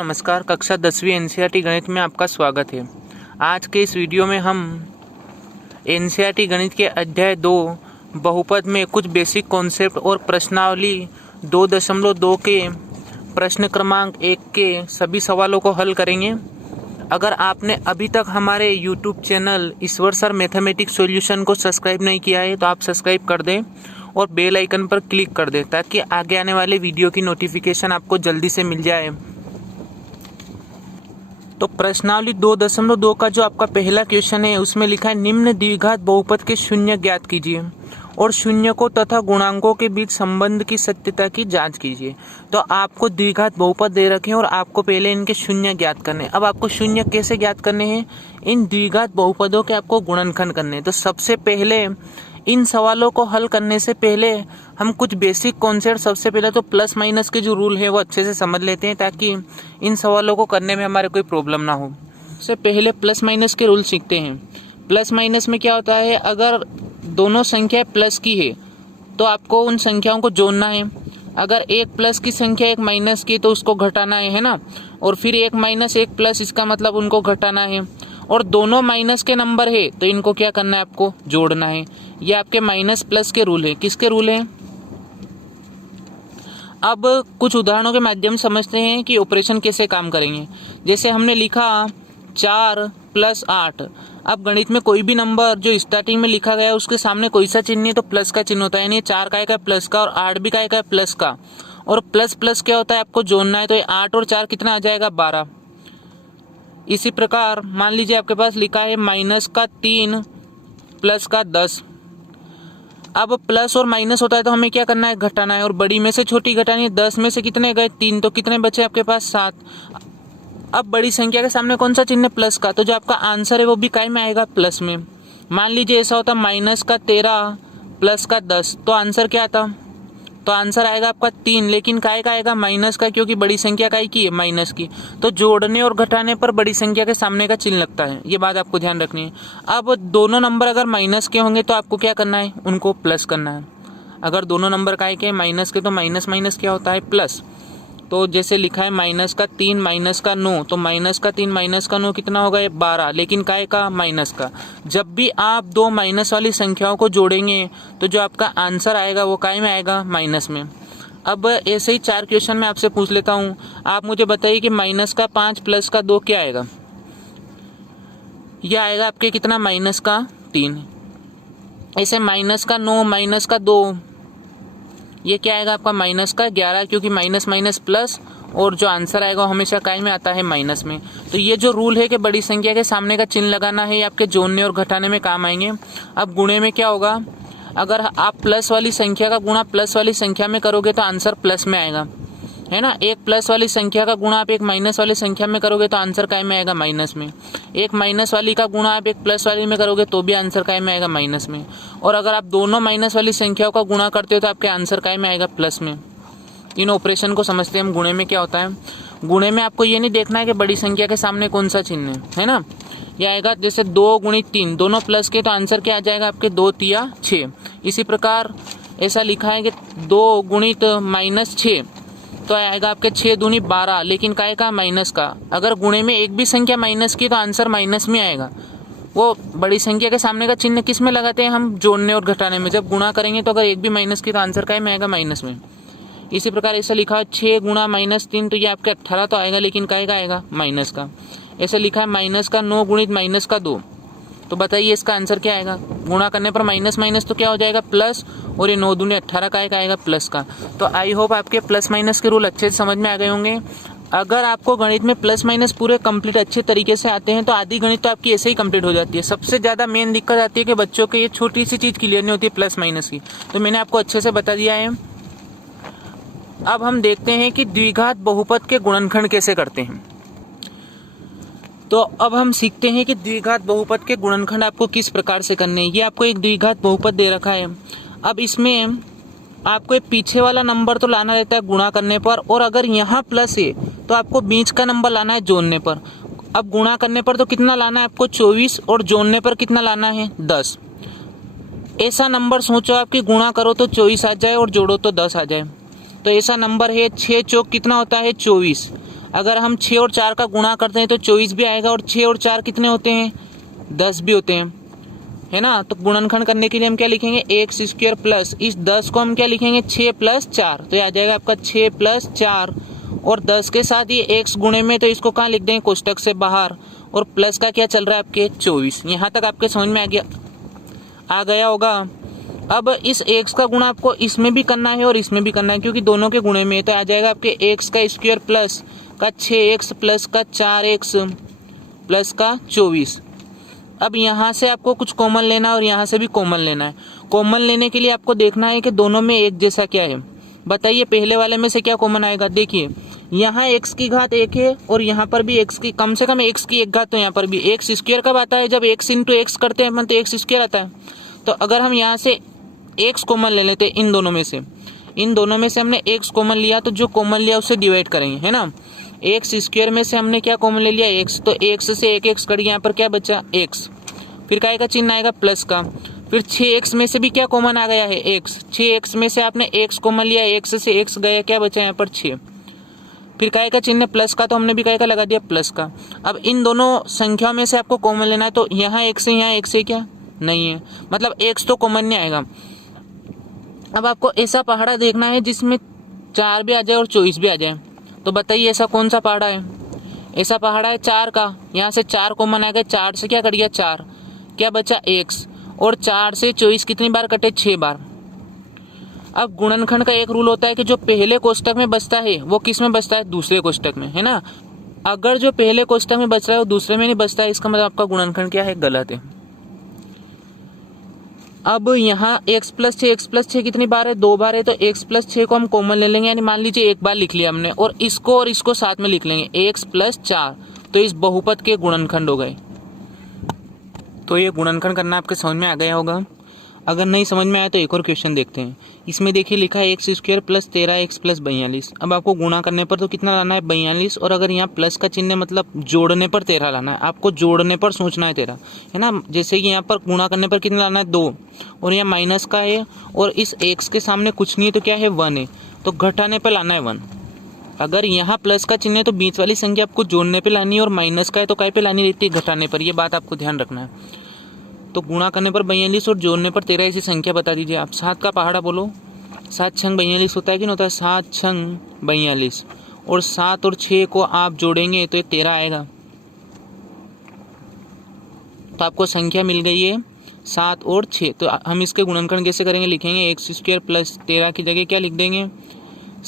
नमस्कार। कक्षा 10वीं एनसीईआरटी गणित में आपका स्वागत है। आज के इस वीडियो में हम एनसीईआरटी गणित के अध्याय 2 बहुपद में कुछ बेसिक कॉन्सेप्ट और प्रश्नावली 2.2 के प्रश्न क्रमांक 1 के सभी सवालों को हल करेंगे। अगर आपने अभी तक हमारे यूट्यूब चैनल ईश्वर सर मैथमेटिक्स सॉल्यूशन को सब्सक्राइब नहीं किया है तो आप सब्सक्राइब कर दें और बेल आइकन पर क्लिक कर दें ताकि आगे आने वाले वीडियो की नोटिफिकेशन आपको जल्दी से मिल जाए। तो प्रश्नावली 2.2 का जो आपका पहला क्वेश्चन है उसमें लिखा है निम्न द्विघात बहुपद के शून्य ज्ञात कीजिए और शून्य को तथा गुणांकों के बीच संबंध की सत्यता की जांच कीजिए। तो आपको द्विघात बहुपद दे रखे हैं और आपको पहले इनके शून्य ज्ञात करने हैं। अब आपको शून्य कैसे ज्ञात करने हैं? इन द्विघात बहुपदों के आपको गुणनखंड करने हैं। तो सबसे पहले इन सवालों को हल करने से पहले हम कुछ बेसिक कॉन्सेप्ट सबसे पहले तो प्लस माइनस के जो रूल है वो अच्छे से समझ लेते हैं ताकि इन सवालों को करने में हमारे कोई प्रॉब्लम ना हो। सबसे पहले प्लस माइनस के रूल सीखते हैं। प्लस माइनस में क्या होता है, अगर दोनों संख्या प्लस की है तो आपको उन संख्याओं को जोड़ना है। अगर एक प्लस की संख्या एक माइनस की तो उसको घटाना है ना, और फिर एक माइनस एक प्लस, इसका मतलब उनको घटाना है। और दोनों माइनस के नंबर है तो इनको क्या करना है, आपको जोड़ना है। ये आपके माइनस प्लस के रूल है। किसके रूल हैं? अब कुछ उदाहरणों के माध्यम से समझते हैं कि ऑपरेशन कैसे काम करेंगे। जैसे हमने लिखा 4 + 8। अब गणित में कोई भी नंबर जो स्टार्टिंग में लिखा गया है उसके सामने कोई सा चिन्ह है तो प्लस का चिन्ह होता है। यानी 4 का प्लस का और 8 भी का प्लस का, और प्लस प्लस क्या होता है, आपको जोड़ना है। तो ये 8 और 4 कितना आ जाएगा, 12। इसी प्रकार मान लीजिए आपके पास लिखा है -3 + 10। अब प्लस और माइनस होता है तो हमें क्या करना है, घटाना है। और बड़ी में से छोटी घटानी है। 10 में से कितने गए, 3, तो कितने बचे आपके पास, 7। अब बड़ी संख्या के सामने कौन सा चिन्ह है, प्लस का, तो जो आपका आंसर है वो भी काय में आएगा, प्लस में। मान लीजिए ऐसा होता -13 + 10, तो आंसर क्या आता, तो आंसर आएगा आपका 3, लेकिन काय का आएगा, माइनस का, क्योंकि बड़ी संख्या काय की है, माइनस की। तो जोड़ने और घटाने पर बड़ी संख्या के सामने का चिन्ह लगता है। ये बात आपको ध्यान रखनी है। अब दोनों नंबर अगर माइनस के होंगे तो आपको क्या करना है, उनको प्लस करना है। अगर दोनों नंबर काय के माइनस के तो माइनस माइनस क्या होता है, प्लस। तो जैसे लिखा है -3 -9, तो -3 -9 कितना होगा, 12, लेकिन काय का, माइनस का। जब भी आप दो माइनस वाली संख्याओं को जोड़ेंगे तो जो आपका आंसर आएगा वो काय में आएगा, माइनस में। अब ऐसे ही 4 क्वेश्चन मैं आपसे पूछ लेता हूँ। आप मुझे बताइए कि -5 + 2 क्या आएगा। यह आएगा आपके कितना, -3। ऐसे -9 -2, ये क्या आएगा आपका, -11, क्योंकि माइनस माइनस प्लस, और जो आंसर आएगा वो हमेशा काय में आता है, माइनस में। तो ये जो रूल है कि बड़ी संख्या के सामने का चिन्ह लगाना है, ये आपके जोड़ने और घटाने में काम आएंगे। अब गुणे में क्या होगा, अगर आप प्लस वाली संख्या का गुणा प्लस वाली संख्या में करोगे तो आंसर प्लस में आएगा, है ना। एक प्लस वाली संख्या का गुणा आप एक माइनस वाली संख्या में करोगे तो आंसर काय में आएगा, माइनस में। एक माइनस वाली का गुणा आप एक प्लस वाली में करोगे तो भी आंसर काय में आएगा, माइनस में। और अगर आप दोनों माइनस वाली संख्याओं का गुणा करते हो तो आपके आंसर काय में आएगा, प्लस में। इन ऑपरेशन को समझते हैं हम। गुणे में क्या होता है, गुणे में आपको ये नहीं देखना है कि बड़ी संख्या के सामने कौन सा चिन्ह है ना। ये आएगा जैसे 2 × 3, दोनों प्लस के, तो आंसर क्या आ जाएगा आपके, 2 × 3 = 6। इसी प्रकार ऐसा लिखा है कि 2 × -6, तो आएगा आपके 6 दूनी 12, लेकिन काय का, माइनस का। अगर गुणे में एक भी संख्या माइनस की तो आंसर माइनस में आएगा। वो बड़ी संख्या के सामने का चिन्ह किस में लगाते हैं हम, जोड़ने और घटाने में। जब गुणा करेंगे तो अगर एक भी माइनस की तो आंसर काय में आएगा, माइनस में। इसी प्रकार ऐसा लिखा है 6 × -3, तो ये आपके 18 तो आएगा, लेकिन काय का आएगा, माइनस का। ऐसा लिखा है -9 × -2, तो बताइए इसका आंसर क्या आएगा। गुणा करने पर माइनस माइनस तो क्या हो जाएगा, प्लस, और ये 9 दूनी 18 का आएगा, प्लस का। तो आई होप आपके प्लस माइनस के रूल अच्छे से समझ में आ गए होंगे। अगर आपको गणित में प्लस माइनस पूरे कंप्लीट अच्छे तरीके से आते हैं तो आधी गणित तो आपकी ऐसे ही कंप्लीट हो जाती है। सबसे ज़्यादा मेन दिक्कत आती है कि बच्चों के ये छोटी सी चीज़ क्लियर नहीं होती है, प्लस माइनस की। तो मैंने आपको अच्छे से बता दिया है। अब हम देखते हैं कि द्विघात बहुपद के गुणनखंड कैसे करते हैं। तो अब हम सीखते हैं कि द्विघात बहुपद के गुणनखंड आपको किस प्रकार से करने हैं। ये आपको एक द्विघात बहुपद दे रखा है। अब इसमें आपको एक पीछे वाला नंबर तो लाना रहता है गुणा करने पर, और अगर यहाँ प्लस है तो आपको बीच का नंबर लाना है जोड़ने पर। अब गुणा करने पर तो कितना लाना है आपको, 24, और जोड़ने पर कितना लाना है, 10। ऐसा नंबर सोचो आपकी गुणा करो तो 24 आ जाए और जोड़ो तो 10 आ जाए। तो ऐसा नंबर है 6 चौक कितना होता है, 24। अगर हम 6 और 4 का गुणा करते हैं तो 24 भी आएगा, और 6 और 4 कितने होते हैं, 10 भी होते हैं, है ना। तो गुणनखंड करने के लिए हम क्या लिखेंगे, एक्स स्क्वायर प्लस इस 10 को हम क्या लिखेंगे, 6 प्लस 4, तो ये आ जाएगा आपका 6 प्लस 4, और 10 के साथ ये एक्स गुणे में, तो इसको कहाँ लिख देंगे, कोष्टक से बाहर, और प्लस का क्या चल रहा है आपके 24। यहाँ तक आपके समझ में आ गया होगा। अब इस एक्स का गुणा आपको इसमें भी करना है और इसमें भी करना है, क्योंकि दोनों के गुणे में, तो आ जाएगा आपके एक्स का स्क्वायर प्लस का 6x प्लस का 4x प्लस का 24। अब यहाँ से आपको कुछ कॉमन लेना है और यहाँ से भी कॉमन लेना है। कॉमन लेने के लिए आपको देखना है कि दोनों में एक जैसा क्या है। बताइए पहले वाले में से क्या कॉमन आएगा। देखिए यहाँ x की घात 1 है और यहाँ पर भी x की, कम से कम x की 1 घात, तो यहाँ पर भी x स्क्वायर कब आता है, जब x इंटू एक्स करते हैं तो x स्क्वायर आता है। तो अगर हम यहाँ से x कॉमन ले लेते हैं इन दोनों में से हमने x कॉमन लिया, तो जो कॉमन लिया उससे डिवाइड करेंगे, है ना। एक्स स्क्वायर में से हमने क्या कॉमन ले लिया, x, तो x से एक x कट गया, यहाँ पर क्या बचा x, फिर काय का चिन्ह आएगा प्लस का। फिर 6x में से भी क्या कॉमन आ गया है, x, 6x में से आपने x कॉमन लिया, x से x गया, क्या बचा यहाँ पर 6, फिर काय का चिन्ह प्लस का, तो हमने भी काय का लगा दिया प्लस का। अब इन दोनों संख्या में से आपको कॉमन लेना है, तो यहाँ x से यहाँ x से क्या नहीं है, मतलब x तो कॉमन नहीं आएगा। अब आपको ऐसा पहाड़ा देखना है जिसमें 4 भी आ जाए और 24 भी आ जाए, तो बताइए ऐसा कौन सा पहाड़ा है। ऐसा पहाड़ा है 4 का, यहाँ से 4 कॉमन आ गया, 4 से क्या कट गया 4, क्या बचा x, और 4 से 24 कितनी बार कटे, 6 बार। अब गुणनखंड का एक रूल होता है कि जो पहले कोष्टक में बचता है वो किस में बचता है, दूसरे कोष्टक में, है ना। अगर जो पहले कोष्टक में बच रहा है वो दूसरे में नहीं बचता है, इसका मतलब आपका गुणनखंड क्या है, गलत है। अब यहाँ x प्लस 6 कितनी बार है, 2 बार है, तो x प्लस 6 को हम कॉमन ले लेंगे, यानी मान लीजिए एक बार लिख लिया हमने, और इसको साथ में लिख लेंगे, x प्लस 4, तो इस बहुपद के गुणनखंड हो गए। तो ये गुणनखंड करना आपके समझ में आ गया होगा। अगर नहीं समझ में आया तो एक और क्वेश्चन देखते हैं। इसमें देखिए लिखा है x square plus 13x plus 42। अब आपको गुणा करने पर तो कितना लाना है, 42, और अगर यहाँ प्लस का चिन्ह मतलब जोड़ने पर 13 लाना है, आपको जोड़ने पर सोचना है 13, है ना। जैसे कि यहाँ पर गुणा करने पर कितना लाना है, 2, और यहाँ माइनस का है और इस एक्स के सामने कुछ नहीं है, तो क्या है 1 है, तो घटाने पर लाना है 1। अगर यहाँ प्लस का चिन्ह है तो बीच वाली संख्या आपको जोड़ने पर लानी है, और माइनस का है तो काय पे लानी रहती है, घटाने पर। ये बात आपको ध्यान रखना है। तो गुणा करने पर 42 और जोड़ने पर 13, ऐसी संख्या बता दीजिए आप। 7 का पहाड़ा बोलो, 7 छंग 42 होता है कि नहीं होता है, 7 छंग 42, और 7 और 6 को आप जोड़ेंगे तो ये 13 आएगा। तो आपको संख्या मिल गई है 7 और 6। तो हम इसके गुणनखंड कैसे करेंगे, लिखेंगे एक्स स्क्वायर प्लस 13 की जगह क्या लिख देंगे,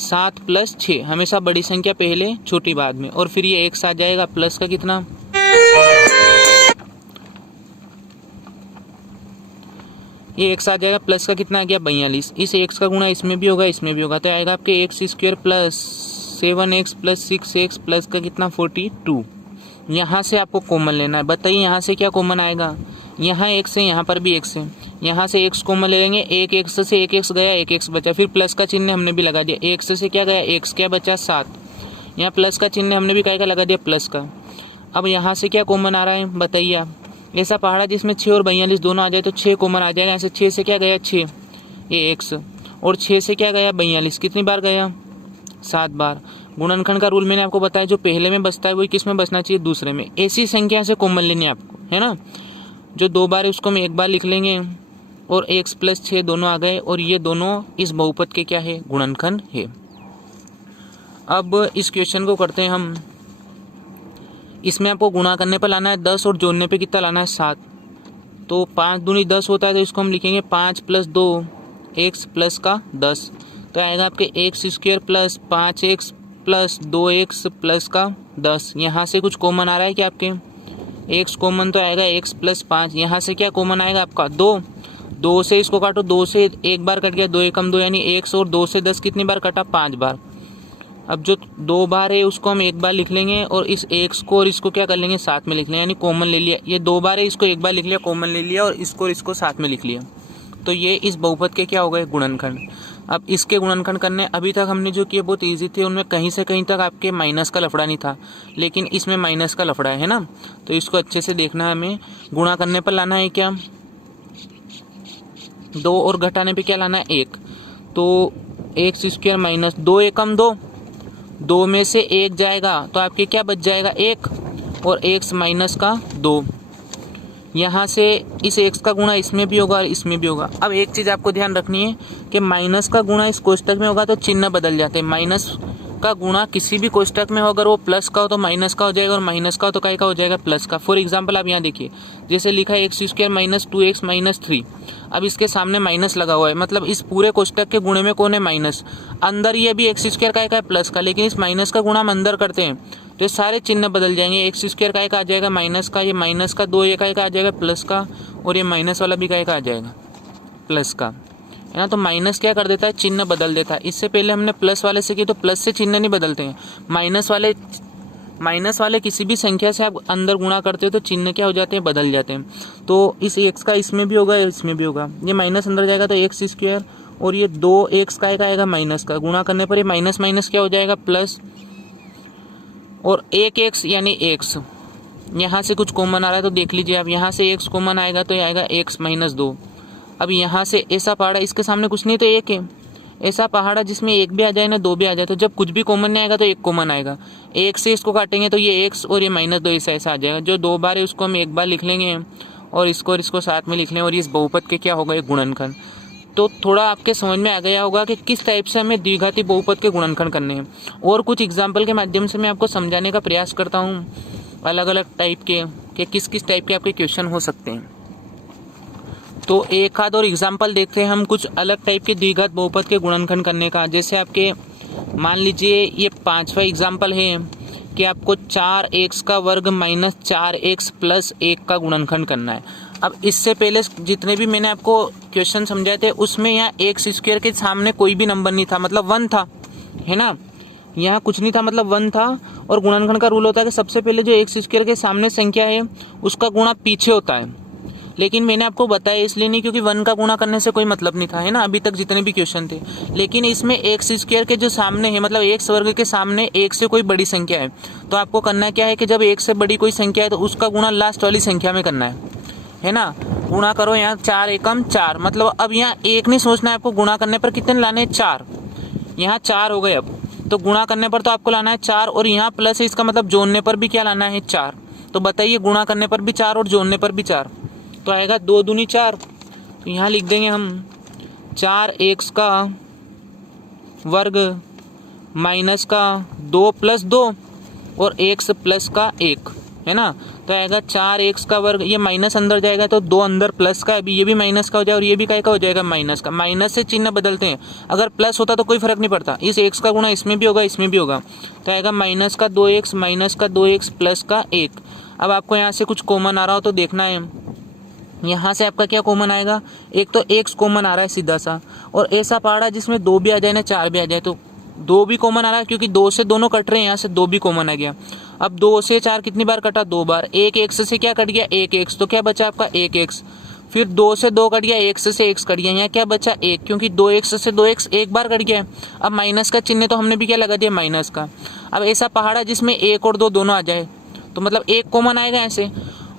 7 प्लस 6, हमेशा बड़ी संख्या पहले छोटी बाद में, और फिर ये एक्स आ जाएगा, प्लस का कितना, ये एक्स आ जाएगा, प्लस का कितना आ गया 42। इस एक्स का गुणा इसमें भी होगा, इसमें भी होगा, तो आएगा आपके x square plus 7x plus 6x plus का कितना 42। यहाँ से आपको कॉमन लेना है। बताइए यहाँ से क्या कॉमन आएगा, यहाँ x है, यहाँ पर भी x है, यहाँ से x कॉमन ले लेंगे, एक x से एक x गया, एक x बचा, फिर प्लस का चिन्ह हमने भी लगा दिया, x से क्या गया x, क्या बचा 7, यहाँ प्लस का चिन्ह हमने भी क्या लगा दिया, प्लस का। अब यहाँ से क्या कॉमन आ रहा है बताइए आप। ऐसा पहाड़ा जिसमें 6 और 42 दोनों आ जाए तो 6 कॉमन आ जाएगा। यहाँ से 6 से क्या गया 6, ये x, और 6 से क्या गया 42, कितनी बार गया 7 बार। गुणनखंड का रूल मैंने आपको बताया, जो पहले में बचता है वही किस में बचना चाहिए, दूसरे में। ऐसी संख्या से कॉमन लेनी है आपको, है ना। जो 2 बार है उसको हम 1 बार लिख लेंगे, और x प्लस 6 दोनों आ गए, और ये दोनों इस बहुपद के क्या है, गुणनखंड है। अब इस क्वेश्चन को करते हैं हम। इसमें आपको गुणा करने पर लाना है 10 और जोड़ने पे कितना लाना है 7। तो 5 दूनी 10 होता है, तो इसको हम लिखेंगे 5 प्लस 2 x प्लस का 10, तो आएगा आपके x square plus 5x plus 2x plus का 10। यहाँ से कुछ कॉमन आ रहा है क्या आपके, x कॉमन, तो आएगा x प्लस 5। यहाँ से क्या कॉमन आएगा आपका 2 से इसको काटो, 2 से एक बार कट गया, 2 एकम 2 यानी x, और 2 से 10 कितनी बार कटा, 5 बार। अब जो 2 बार है उसको हम 1 बार लिख लेंगे, और इस x को और इसको क्या कर लेंगे, साथ में लिख लेंगे, यानी कॉमन ले लिया। ये 2 बार है, इसको 1 बार लिख लिया, कॉमन ले लिया, और इसको साथ में लिख लिया। तो ये इस बहुपद के क्या हो गए, गुणनखंड। अब इसके गुणनखंड करने अभी तक हमने जो किए बहुत ईजी थे, उनमें कहीं से कहीं तक आपके माइनस का लफड़ा नहीं था, लेकिन इसमें माइनस का लफड़ा है ना। तो इसको अच्छे से देखना है हमें। गुणा करने पर लाना है क्या 2, और घटाने पर क्या लाना है 1। तो एक्स स्क्वायर माइनस 2 एकम 2, 2 में से 1 जाएगा तो आपके क्या बच जाएगा 1 और x माइनस का 2। यहाँ से इस x का गुणा इसमें भी होगा और इसमें भी होगा। अब एक चीज़ आपको ध्यान रखनी है कि माइनस का गुणा इस कोष्टक में होगा तो चिन्ह बदल जाते हैं। माइनस का गुणा किसी भी कोष्टक में हो, अगर वो प्लस का हो तो माइनस का हो जाएगा और माइनस का हो तो काय का हो जाएगा प्लस का। फॉर एग्जांपल आप यहाँ देखिए, जैसे लिखा है x square minus 2x minus 3। अब इसके सामने माइनस लगा हुआ है, मतलब इस पूरे कोष्टक के गुणे में कौन है माइनस। अंदर ये भी एक्स स्क्वायर काय का है प्लस का, लेकिन इस माइनस का गुणा हम अंदर करते हैं तो ये सारे चिन्ह बदल जाएंगे। एक्स स्क्वायर काय का आ जाएगा माइनस का, ये माइनस का 2 ये काय का आ जाएगा प्लस का, और ये माइनस वाला भी काय का आ जाएगा प्लस का, है ना। तो माइनस क्या कर देता है, चिन्ह बदल देता है। इससे पहले हमने प्लस वाले से की तो प्लस से चिन्ह नहीं बदलते हैं। माइनस वाले किसी भी संख्या से आप अंदर गुणा करते हो तो चिन्ह क्या हो जाते हैं, बदल जाते हैं। तो इस एक्स का इसमें भी होगा इसमें भी होगा, ये माइनस अंदर जाएगा तो एक्स स्क्वायर, और ये 2x का आएगा माइनस का, गुणा करने पर ये माइनस माइनस क्या हो जाएगा प्लस, और 1x यानी x। यहाँ से कुछ कॉमन आ रहा है तो देख लीजिए आप, यहाँ से x कॉमन आएगा तो ये आएगा x माइनस 2। अब यहाँ से ऐसा पहाड़ा, इसके सामने कुछ नहीं तो 1 है, ऐसा पहाड़ा जिसमें 1 भी आ जाए ना 2 भी आ जाए, तो जब कुछ भी कॉमन नहीं आएगा तो 1 कॉमन आएगा। 1 से इसको काटेंगे तो ये x और ये माइनस 2 ऐसा आ जाएगा। जो 2 बार है उसको हम 1 बार लिख लेंगे और इसको साथ में लिख लें, और इस बहुपद के क्या होगा, एक गुणनखंड। तो थोड़ा आपके समझ में आ गया होगा कि किस टाइप से हमें द्विघाती बहुपद के गुणनखंड करने हैं। और कुछ एग्जाम्पल के माध्यम से मैं आपको समझाने का प्रयास करता हूँ अलग अलग टाइप के कि किस किस टाइप के आपके क्वेश्चन हो सकते हैं। तो एक आध और एग्जाम्पल देखते हैं हम कुछ अलग टाइप के द्विघात बहुपद के गुणनखंड करने का। जैसे आपके मान लीजिए ये 5वां एग्जाम्पल है कि आपको 4x का वर्ग माइनस 4x प्लस 1 का गुणनखंड करना है। अब इससे पहले जितने भी मैंने आपको क्वेश्चन समझाए थे उसमें यहाँ एक्स स्क्वायर के सामने कोई भी नंबर नहीं था, मतलब 1 था, है ना। यहाँ कुछ नहीं था मतलब 1 था। और गुणनखंड का रूल होता है कि सबसे पहले जो एक्स स्क्वायर के सामने संख्या है उसका गुणा पीछे होता है। लेकिन मैंने आपको बताया इसलिए नहीं क्योंकि 1 का गुणा करने से कोई मतलब नहीं था, है ना, अभी तक जितने भी क्वेश्चन थे। लेकिन इसमें एक्स स्क्वायर के जो सामने है, मतलब एक्स वर्ग के सामने 1 से कोई बड़ी संख्या है, तो आपको करना क्या है कि जब 1 से बड़ी कोई संख्या है तो उसका गुणा लास्ट वाली संख्या में करना है ना। गुणा करो, यहाँ 4 एकम 4, मतलब अब यहाँ 1 नहीं सोचना है आपको, गुणा करने पर कितने लाने 4, यहाँ 4 हो गए। अब तो गुणा करने पर तो आपको लाना है 4, और यहाँ प्लस है, इसका मतलब जोड़ने पर भी क्या लाना है 4। तो बताइए, गुणा करने पर भी 4 और जोड़ने पर भी 4, तो आएगा 2 दूनी 4। तो यहाँ लिख देंगे हम 4x का वर्ग माइनस का 2 प्लस 2 और x प्लस का 1, है ना। तो आएगा 4x का वर्ग, ये माइनस अंदर जाएगा तो 2 अंदर प्लस का, अभी ये भी माइनस का हो जाएगा और ये भी काय का हो जाएगा माइनस का। माइनस से चिन्ह बदलते हैं, अगर प्लस होता तो कोई फर्क नहीं पड़ता, इस x का गुणा इसमें भी होगा इसमें भी होगा। तो आएगा माइनस का 2x माइनस का 2x प्लस का 1। अब आपको यहाँ से कुछ कॉमन आ रहा हो तो देखना है, यहाँ से आपका क्या कॉमन आएगा, एक तो x कॉमन आ रहा है सीधा सा, और ऐसा पहाड़ा जिसमें 2 भी आ जाए ना 4 भी आ जाए, तो 2 भी कॉमन आ रहा है क्योंकि 2 से दोनों कट रहे हैं, यहाँ से 2 भी कॉमन आ गया। अब 2 से 4 कितनी बार कटा, 2 बार। 1 x से क्या कट गया 1 x, तो क्या बचा आपका 1 x। फिर 2 से 2 कट गया, x से x कट गया, यहाँ क्या बचा 1, क्योंकि 2x से 2x एक बार कट गया। अब माइनस का चिन्ह तो हमने भी क्या लगा दिया माइनस का। अब ऐसा पहाड़ा जिसमें 1 और 2 दोनों आ जाए तो मतलब 1 कॉमन आएगा ऐसे।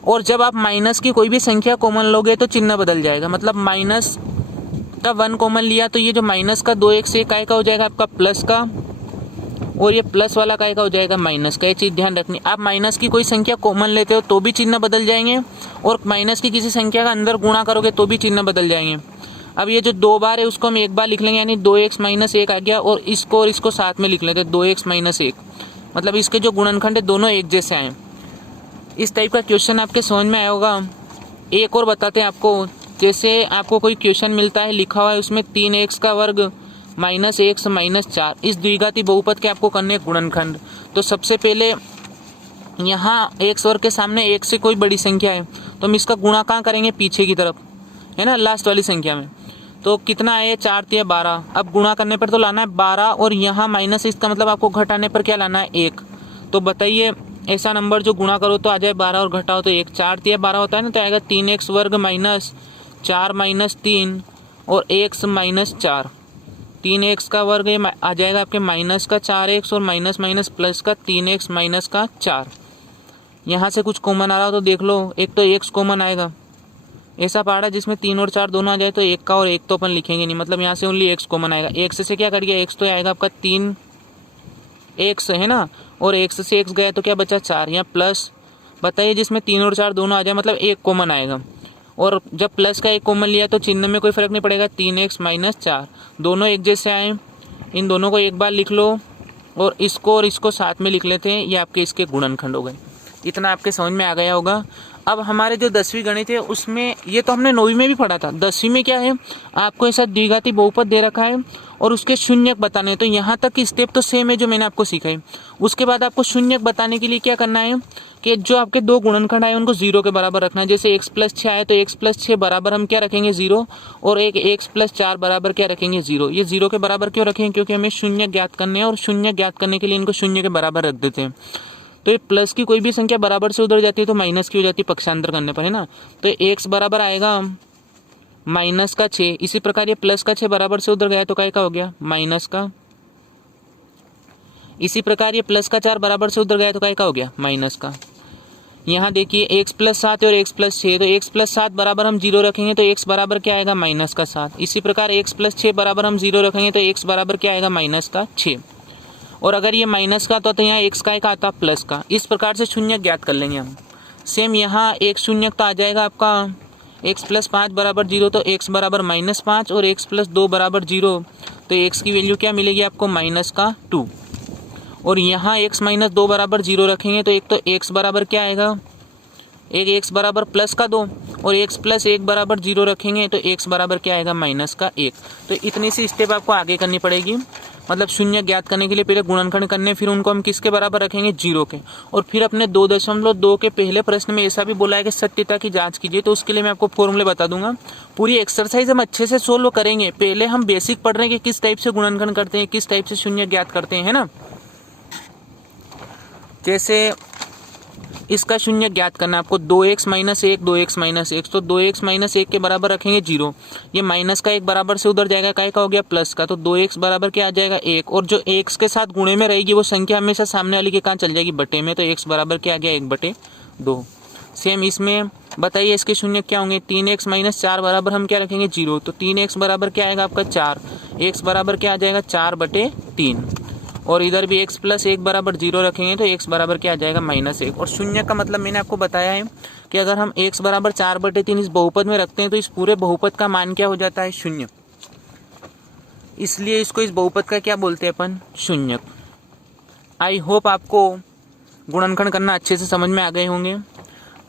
और जब आप माइनस की कोई भी संख्या कॉमन लोगे तो चिन्ह बदल जाएगा, मतलब माइनस का 1 कॉमन लिया तो ये जो माइनस का 2x ये काय का हो जाएगा आपका प्लस का, और ये प्लस वाला काय का हो जाएगा माइनस का। ये चीज़ ध्यान रखनी, आप माइनस की कोई संख्या कॉमन लेते हो तो भी चिन्ह बदल जाएंगे, और माइनस की किसी संख्या का अंदर गुणा करोगे तो भी चिन्ह बदल जाएंगे। अब ये जो 2 बार है उसको हम 1 बार लिख लेंगे, यानी 2x माइनस 1 आ गया, और इसको साथ में लिख लेते 2x माइनस 1, मतलब इसके जो गुणनखंड है दोनों एक जैसे आए। इस टाइप का क्वेश्चन आपके समझ में आया होगा। एक और बताते हैं आपको, जैसे आपको कोई क्वेश्चन मिलता है लिखा हुआ है उसमें 3x का वर्ग माइनस x माइनस 4, इस द्विघाती बहुपद के आपको करने गुणनखंड। तो सबसे पहले यहाँ x वर्ग के सामने 1 से कोई बड़ी संख्या है तो हम इसका गुणा कहाँ करेंगे, पीछे की तरफ, है ना, लास्ट वाली संख्या में। तो कितना है 4 × 12, अब गुणा करने पर तो लाना है 12, और यहाँ माइनस इसका मतलब आपको घटाने पर क्या लाना है 1। तो बताइए, ऐसा नंबर जो गुणा करो तो आ जाए 12 और घटाओ तो 1, 4 × 12 होता है ना, तो आएगा 3x वर्ग माइनस 4 माइनस 3 और x माइनस 4। 3x का वर्ग आ जाएगा आपके माइनस का 4x और माइनस माइनस प्लस का 3x माइनस का 4। यहाँ से कुछ कॉमन आ रहा हो तो देख लो, एक तो x कॉमन आएगा, ऐसा पहाड़ा जिसमें 3 और 4 दोनों आ जाए तो 1 का और 1 तो अपन लिखेंगे नहीं, मतलब यहाँ से ओनली x कॉमन आएगा। x से क्या कट गया, x तो आएगा आपका 3 एक्स है ना, और एक्स से एक्स गया तो क्या बचा 4, यहाँ प्लस बताइए जिसमें 3 और 4 दोनों आ जाए, मतलब एक कॉमन आएगा। और जब प्लस का एक कॉमन लिया तो चिन्ह में कोई फर्क नहीं पड़ेगा, 3x माइनस 4 दोनों एक जैसे आए, इन दोनों को एक बार लिख लो और इसको साथ में लिख लेते हैं, ये आपके इसके गुणनखंड हो गए। इतना आपके समझ में आ गया होगा। अब हमारे जो 10वीं गणित है उसमें, ये तो हमने 9वीं में भी पढ़ा था, 10वीं में क्या है, आपको ऐसा द्विघाती बहुपद दे रखा है और उसके शून्यक बताने हैं। तो यहाँ तक की स्टेप तो सेम है जो मैंने आपको सिखाई। उसके बाद आपको शून्यक बताने के लिए क्या करना है कि जो आपके दो गुणनखंड आए उनको 0 के बराबर रखना है। जैसे x प्लस 6 आए तो x प्लस 6 बराबर हम क्या रखेंगे 0, और एक x प्लस 4 बराबर क्या रखेंगे 0। ये 0 के बराबर क्यों रखेंगे, क्योंकि हमें शून्य ज्ञात करने हैं और शून्य ज्ञात करने के लिए इनको शून्य के बराबर रख देते हैं। तो ये प्लस की कोई भी संख्या बराबर से उधर जाती है तो माइनस की हो जाती है पक्षांतर करने पर, है ना। तो x बराबर आएगा माइनस का 6। इसी प्रकार ये प्लस का 6 बराबर से उधर गया तो काय का हो गया माइनस का। इसी प्रकार ये प्लस का 4 बराबर से उधर गया तो काय का हो गया माइनस का। यहाँ देखिए x प्लस 7 और x प्लस 6, तो x प्लस 7 बराबर हम 0 रखेंगे तो x बराबर क्या आएगा माइनस का 7। इसी प्रकार x प्लस 6 बराबर हम 0 रखेंगे तो x बराबर क्या आएगा माइनस का 6। और अगर ये माइनस का तो यहाँ x का एक आता प्लस का। इस प्रकार से शून्य ज्ञात कर लेंगे हम। सेम यहाँ एक शून्य तो आ जाएगा आपका x प्लस 5 बराबर 0, तो x बराबर माइनस 5 और x प्लस 2 बराबर 0, तो x की वैल्यू क्या मिलेगी आपको माइनस का 2। और यहाँ x माइनस 2 बराबर 0 रखेंगे तो एक तो x बराबर क्या आएगा, एक x बराबर प्लस का 2 और x प्लस 1 बराबर 0 रखेंगे तो x बराबर क्या आएगा माइनस का 1। तो इतनी सी स्टेप आपको आगे करनी पड़ेगी। मतलब शून्य ज्ञात करने के लिए पहले गुणनखंड करने, फिर उनको हम किसके बराबर रखेंगे 0 के। और फिर अपने 2.2 के पहले प्रश्न में ऐसा भी बोला है कि सत्यता की जांच कीजिए, तो उसके लिए मैं आपको फॉर्मूले बता दूंगा। पूरी एक्सरसाइज हम अच्छे से सोल्व करेंगे। पहले हम बेसिक पढ़ रहे हैं कि किस टाइप से गुणनखंड करते हैं, किस टाइप से शून्य ज्ञात करते हैं, है ना। जैसे इसका शून्य ज्ञात करना आपको 2x माइनस 1 2x माइनस 1, तो 2x माइनस 1 के बराबर रखेंगे 0। ये माइनस का 1 बराबर से उधर जाएगा, काय का हो गया प्लस का, तो 2x बराबर क्या आ जाएगा 1। और जो x के साथ गुणे में रहेगी वो संख्या हमेशा सामने वाली के कहाँ चल जाएगी बटे में, तो x बराबर क्या आ गया 1/2। सेम इसमें बताइए इसके शून्य क्या होंगे, 3x माइनस 4 बराबर हम क्या रखेंगे 0, तो 3x बराबर क्या आएगा आपका 4, x बराबर क्या आ जाएगा 4/3। और इधर भी x प्लस 1 बराबर 0 रखेंगे तो x बराबर क्या आ जाएगा -1। और शून्य का मतलब मैंने आपको बताया है कि अगर हम x बराबर 4/3 इस बहुपद में रखते हैं तो इस पूरे बहुपद का मान क्या हो जाता है शून्य। इसलिए इसको इस बहुपद का क्या बोलते हैं अपन शून्य। आई होप आपको गुणनखंड करना अच्छे से समझ में आ गए होंगे।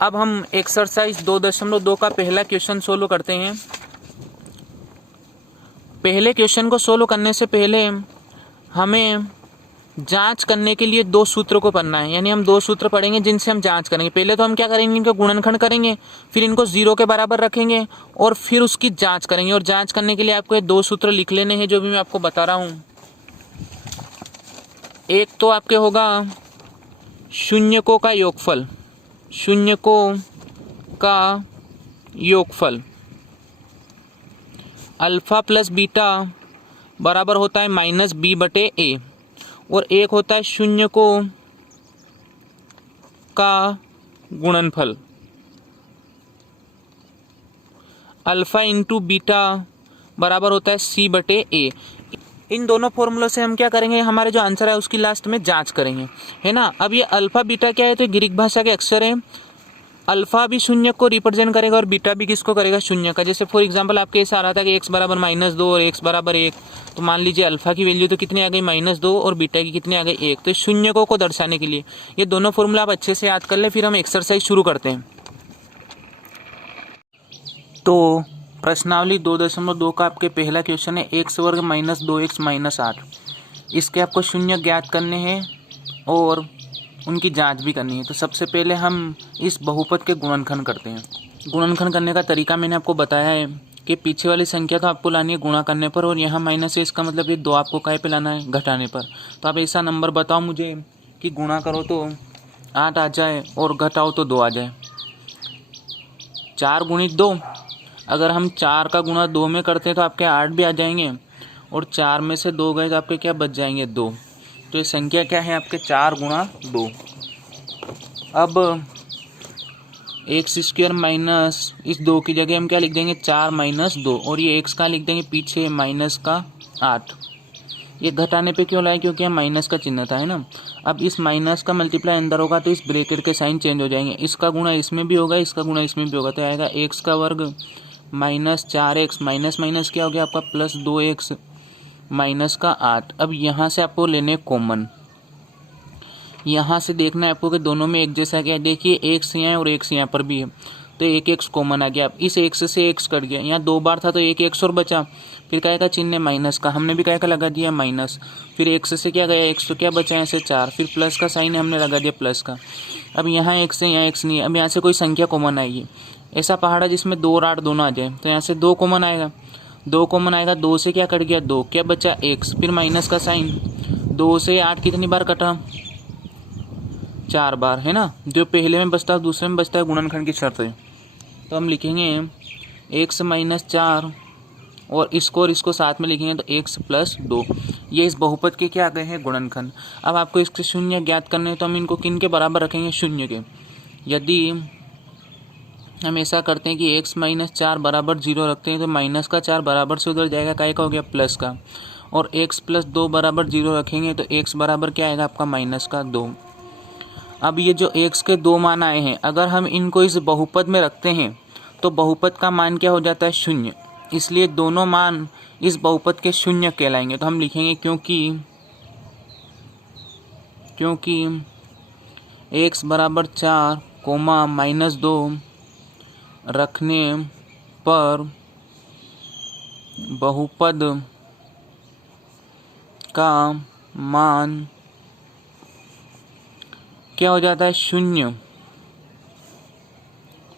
अब हम एक्सरसाइज 2.2 का पहला क्वेश्चन सोल्व करते हैं। पहले क्वेश्चन को सोल्व करने से पहले हमें जांच करने के लिए 2 सूत्र को पढ़ना है, यानी हम 2 सूत्र पढ़ेंगे जिनसे हम जांच करेंगे। पहले तो हम क्या करेंगे, इनका गुणनखंड करेंगे, फिर इनको 0 के बराबर रखेंगे और फिर उसकी जांच करेंगे। और जांच करने के लिए आपको ये 2 सूत्र लिख लेने हैं जो भी मैं आपको बता रहा हूँ। एक तो आपके होगा शून्यकों का योगफल, शून्यकों का योगफल अल्फा प्लस बीटा बराबर होता है -b/a। और एक होता है शून्यकों का गुणनफल अल्फा इंटू बीटा बराबर होता है c/a। इन दोनों फॉर्मूलों से हम क्या करेंगे, हमारे जो आंसर है उसकी लास्ट में जांच करेंगे, है ना। अब ये अल्फा बीटा क्या है, तो ग्रीक भाषा के अक्षर है। अल्फा भी शून्य को रिप्रेजेंट करेगा और बीटा भी किसको करेगा शून्य का। जैसे फॉर एग्जांपल आपके ऐसा आ रहा था कि x बराबर -2 और x बराबर 1, तो मान लीजिए अल्फा की वैल्यू तो कितनी आ गई -2 और बीटा की कितनी आ गई 1। तो शून्यकों को दर्शाने के लिए ये दोनों फॉर्मूला आप अच्छे से याद कर ले। फिर हम एक्सरसाइज शुरू करते हैं। तो प्रश्नावली 2.2 का आपके पहला क्वेश्चन है x वर्ग -2x -8। इसके आपको शून्य ज्ञात करने हैं और उनकी जांच भी करनी है। तो सबसे पहले हम इस बहुपद के गुणनखंड करते हैं। गुणनखंड करने का तरीका मैंने आपको बताया है कि पीछे वाली संख्या तो आपको लानी है गुणा करने पर, और यहाँ माइनस है, इसका मतलब ये 2 आपको काहे पे लाना है घटाने पर। तो आप ऐसा नंबर बताओ मुझे कि गुणा करो तो 8 आ जाए और घटाओ तो 2 आ जाए। 4 गुणित 2, अगर हम 4 का गुणा 2 में करते हैं तो आपके 8 भी आ जाएंगे, और 4 में से 2 गए तो आपके क्या बच जाएंगे 2। तो ये संख्या क्या है आपके 4 गुणा 2। अब x² माइनस इस 2 की जगह हम क्या लिख देंगे 4 - 2, और ये x का लिख देंगे पीछे -8। ये घटाने पे क्यों लाए, क्योंकि यहाँ माइनस का चिन्ह था, है ना। अब इस माइनस का मल्टीप्लाई अंदर होगा तो इस ब्रैकेट के साइन चेंज हो जाएंगे, इसका गुणा इसमें भी होगा, इसका गुणा इसमें भी होगा, तो आएगा एक्स का वर्ग माइनस 4x, माइनस माइनस क्या हो गया आपका प्लस 2x माइनस का 8। अब यहाँ से आपको लेने कॉमन, यहाँ से देखना है आपको कि दोनों में एक जैसा क्या है। देखिए x यहाँ है और x यहाँ पर भी है, तो एक x कॉमन आ गया। अब इस x से x कट गया, यहाँ 2 बार था तो एक x और बचा, फिर क्या का चिन्ह माइनस का, हमने भी क्या का लगा दिया माइनस, फिर x से क्या गया x, तो क्या बचा यहाँ से 4, फिर प्लस का साइन है हमने लगा दिया प्लस का। अब यहाँ x है यहाँ x नहीं है, अब यहाँ से कोई संख्या कॉमन आएगी, ऐसा पहाड़ा जिसमें 2 और 8 दोनों आ जाए, तो यहाँ से 2 कॉमन आएगा, 2 कॉमन आएगा, 2 से क्या कट गया 2, क्या बचा x, फिर माइनस का साइन, 2 से 8 कितनी बार कटा 4 बार, है ना। जो पहले में बचता है दूसरे में बचता है, गुणनखंड की शर्त है। तो हम लिखेंगे x माइनस 4 और इसको साथ में लिखेंगे तो x प्लस 2, ये इस बहुपद के क्या आ गए हैं गुणनखंड। अब आपको इसके शून्य ज्ञात करने हैं तो हम इनको किन के बराबर रखेंगे, शून्य के। यदि हम ऐसा करते हैं कि x माइनस 4 बराबर 0 रखते हैं तो माइनस का 4 बराबर से उधर जाएगा, काय का हो गया प्लस का, और x प्लस 2 बराबर 0 रखेंगे तो x बराबर क्या आएगा आपका माइनस का 2। अब ये जो x के 2 मान आए हैं, अगर हम इनको इस बहुपद में रखते हैं तो बहुपद का मान क्या हो जाता है शून्य, इसलिए दोनों मान इस बहुपद के शून्य कहलाएंगे। तो हम लिखेंगे क्योंकि x बराबर 4 कोमा माइनस 2 रखने पर बहुपद का मान क्या हो जाता है शून्य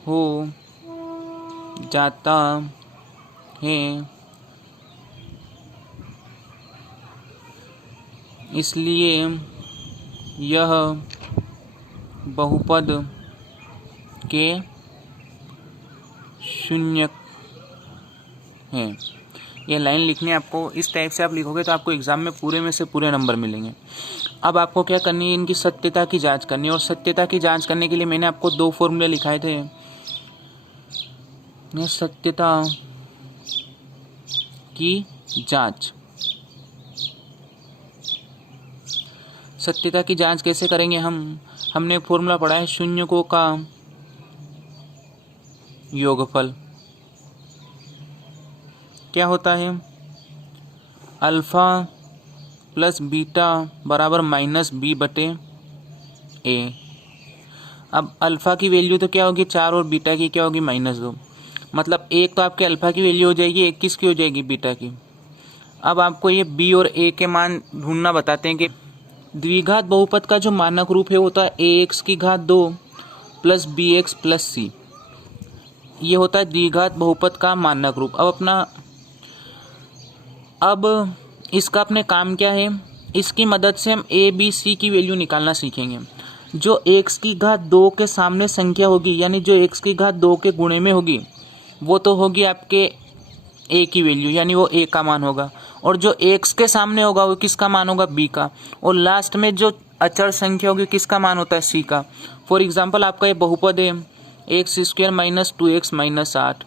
हो जाता है, इसलिए यह बहुपद के शून्य है। ये लाइन लिखनी है आपको, इस टाइप से आप लिखोगे तो आपको एग्जाम में पूरे में से पूरे नंबर मिलेंगे। अब आपको क्या करनी है, इनकी सत्यता की जांच करनी है, और सत्यता की जांच करने के लिए मैंने आपको 2 फॉर्मूले लिखाए थे। सत्यता की जांच, सत्यता की जांच कैसे करेंगे हमने एक फॉर्मूला पढ़ा है, शून्यकों का योगफल क्या होता है, अल्फा प्लस बीटा बराबर माइनस बी बटे ए। अब अल्फा की वैल्यू तो क्या होगी 4 और बीटा की क्या होगी -2, मतलब एक तो आपके अल्फा की वैल्यू हो जाएगी, एक किसकी हो जाएगी बीटा की। अब आपको ये बी और ए के मान ढूंढना बताते हैं कि द्विघात बहुपद का जो मानक रूप है होता है ax की घात 2 प्लस bx प्लस c, ये होता है द्विघात बहुपद का मानक रूप। अब इसका अपने काम क्या है, इसकी मदद से हम a b c की वैल्यू निकालना सीखेंगे। जो x की घात 2 के सामने संख्या होगी, यानी जो x की घात 2 के गुणे में होगी, वो तो होगी आपके a की वैल्यू, यानी वो a का मान होगा, और जो x के सामने होगा वो किसका मान होगा b का, और लास्ट में जो अचर संख्या होगी किसका मान होता है c का। फॉर एग्जाम्पल आपका ये बहुपद है x² माइनस 2x माइनस 8,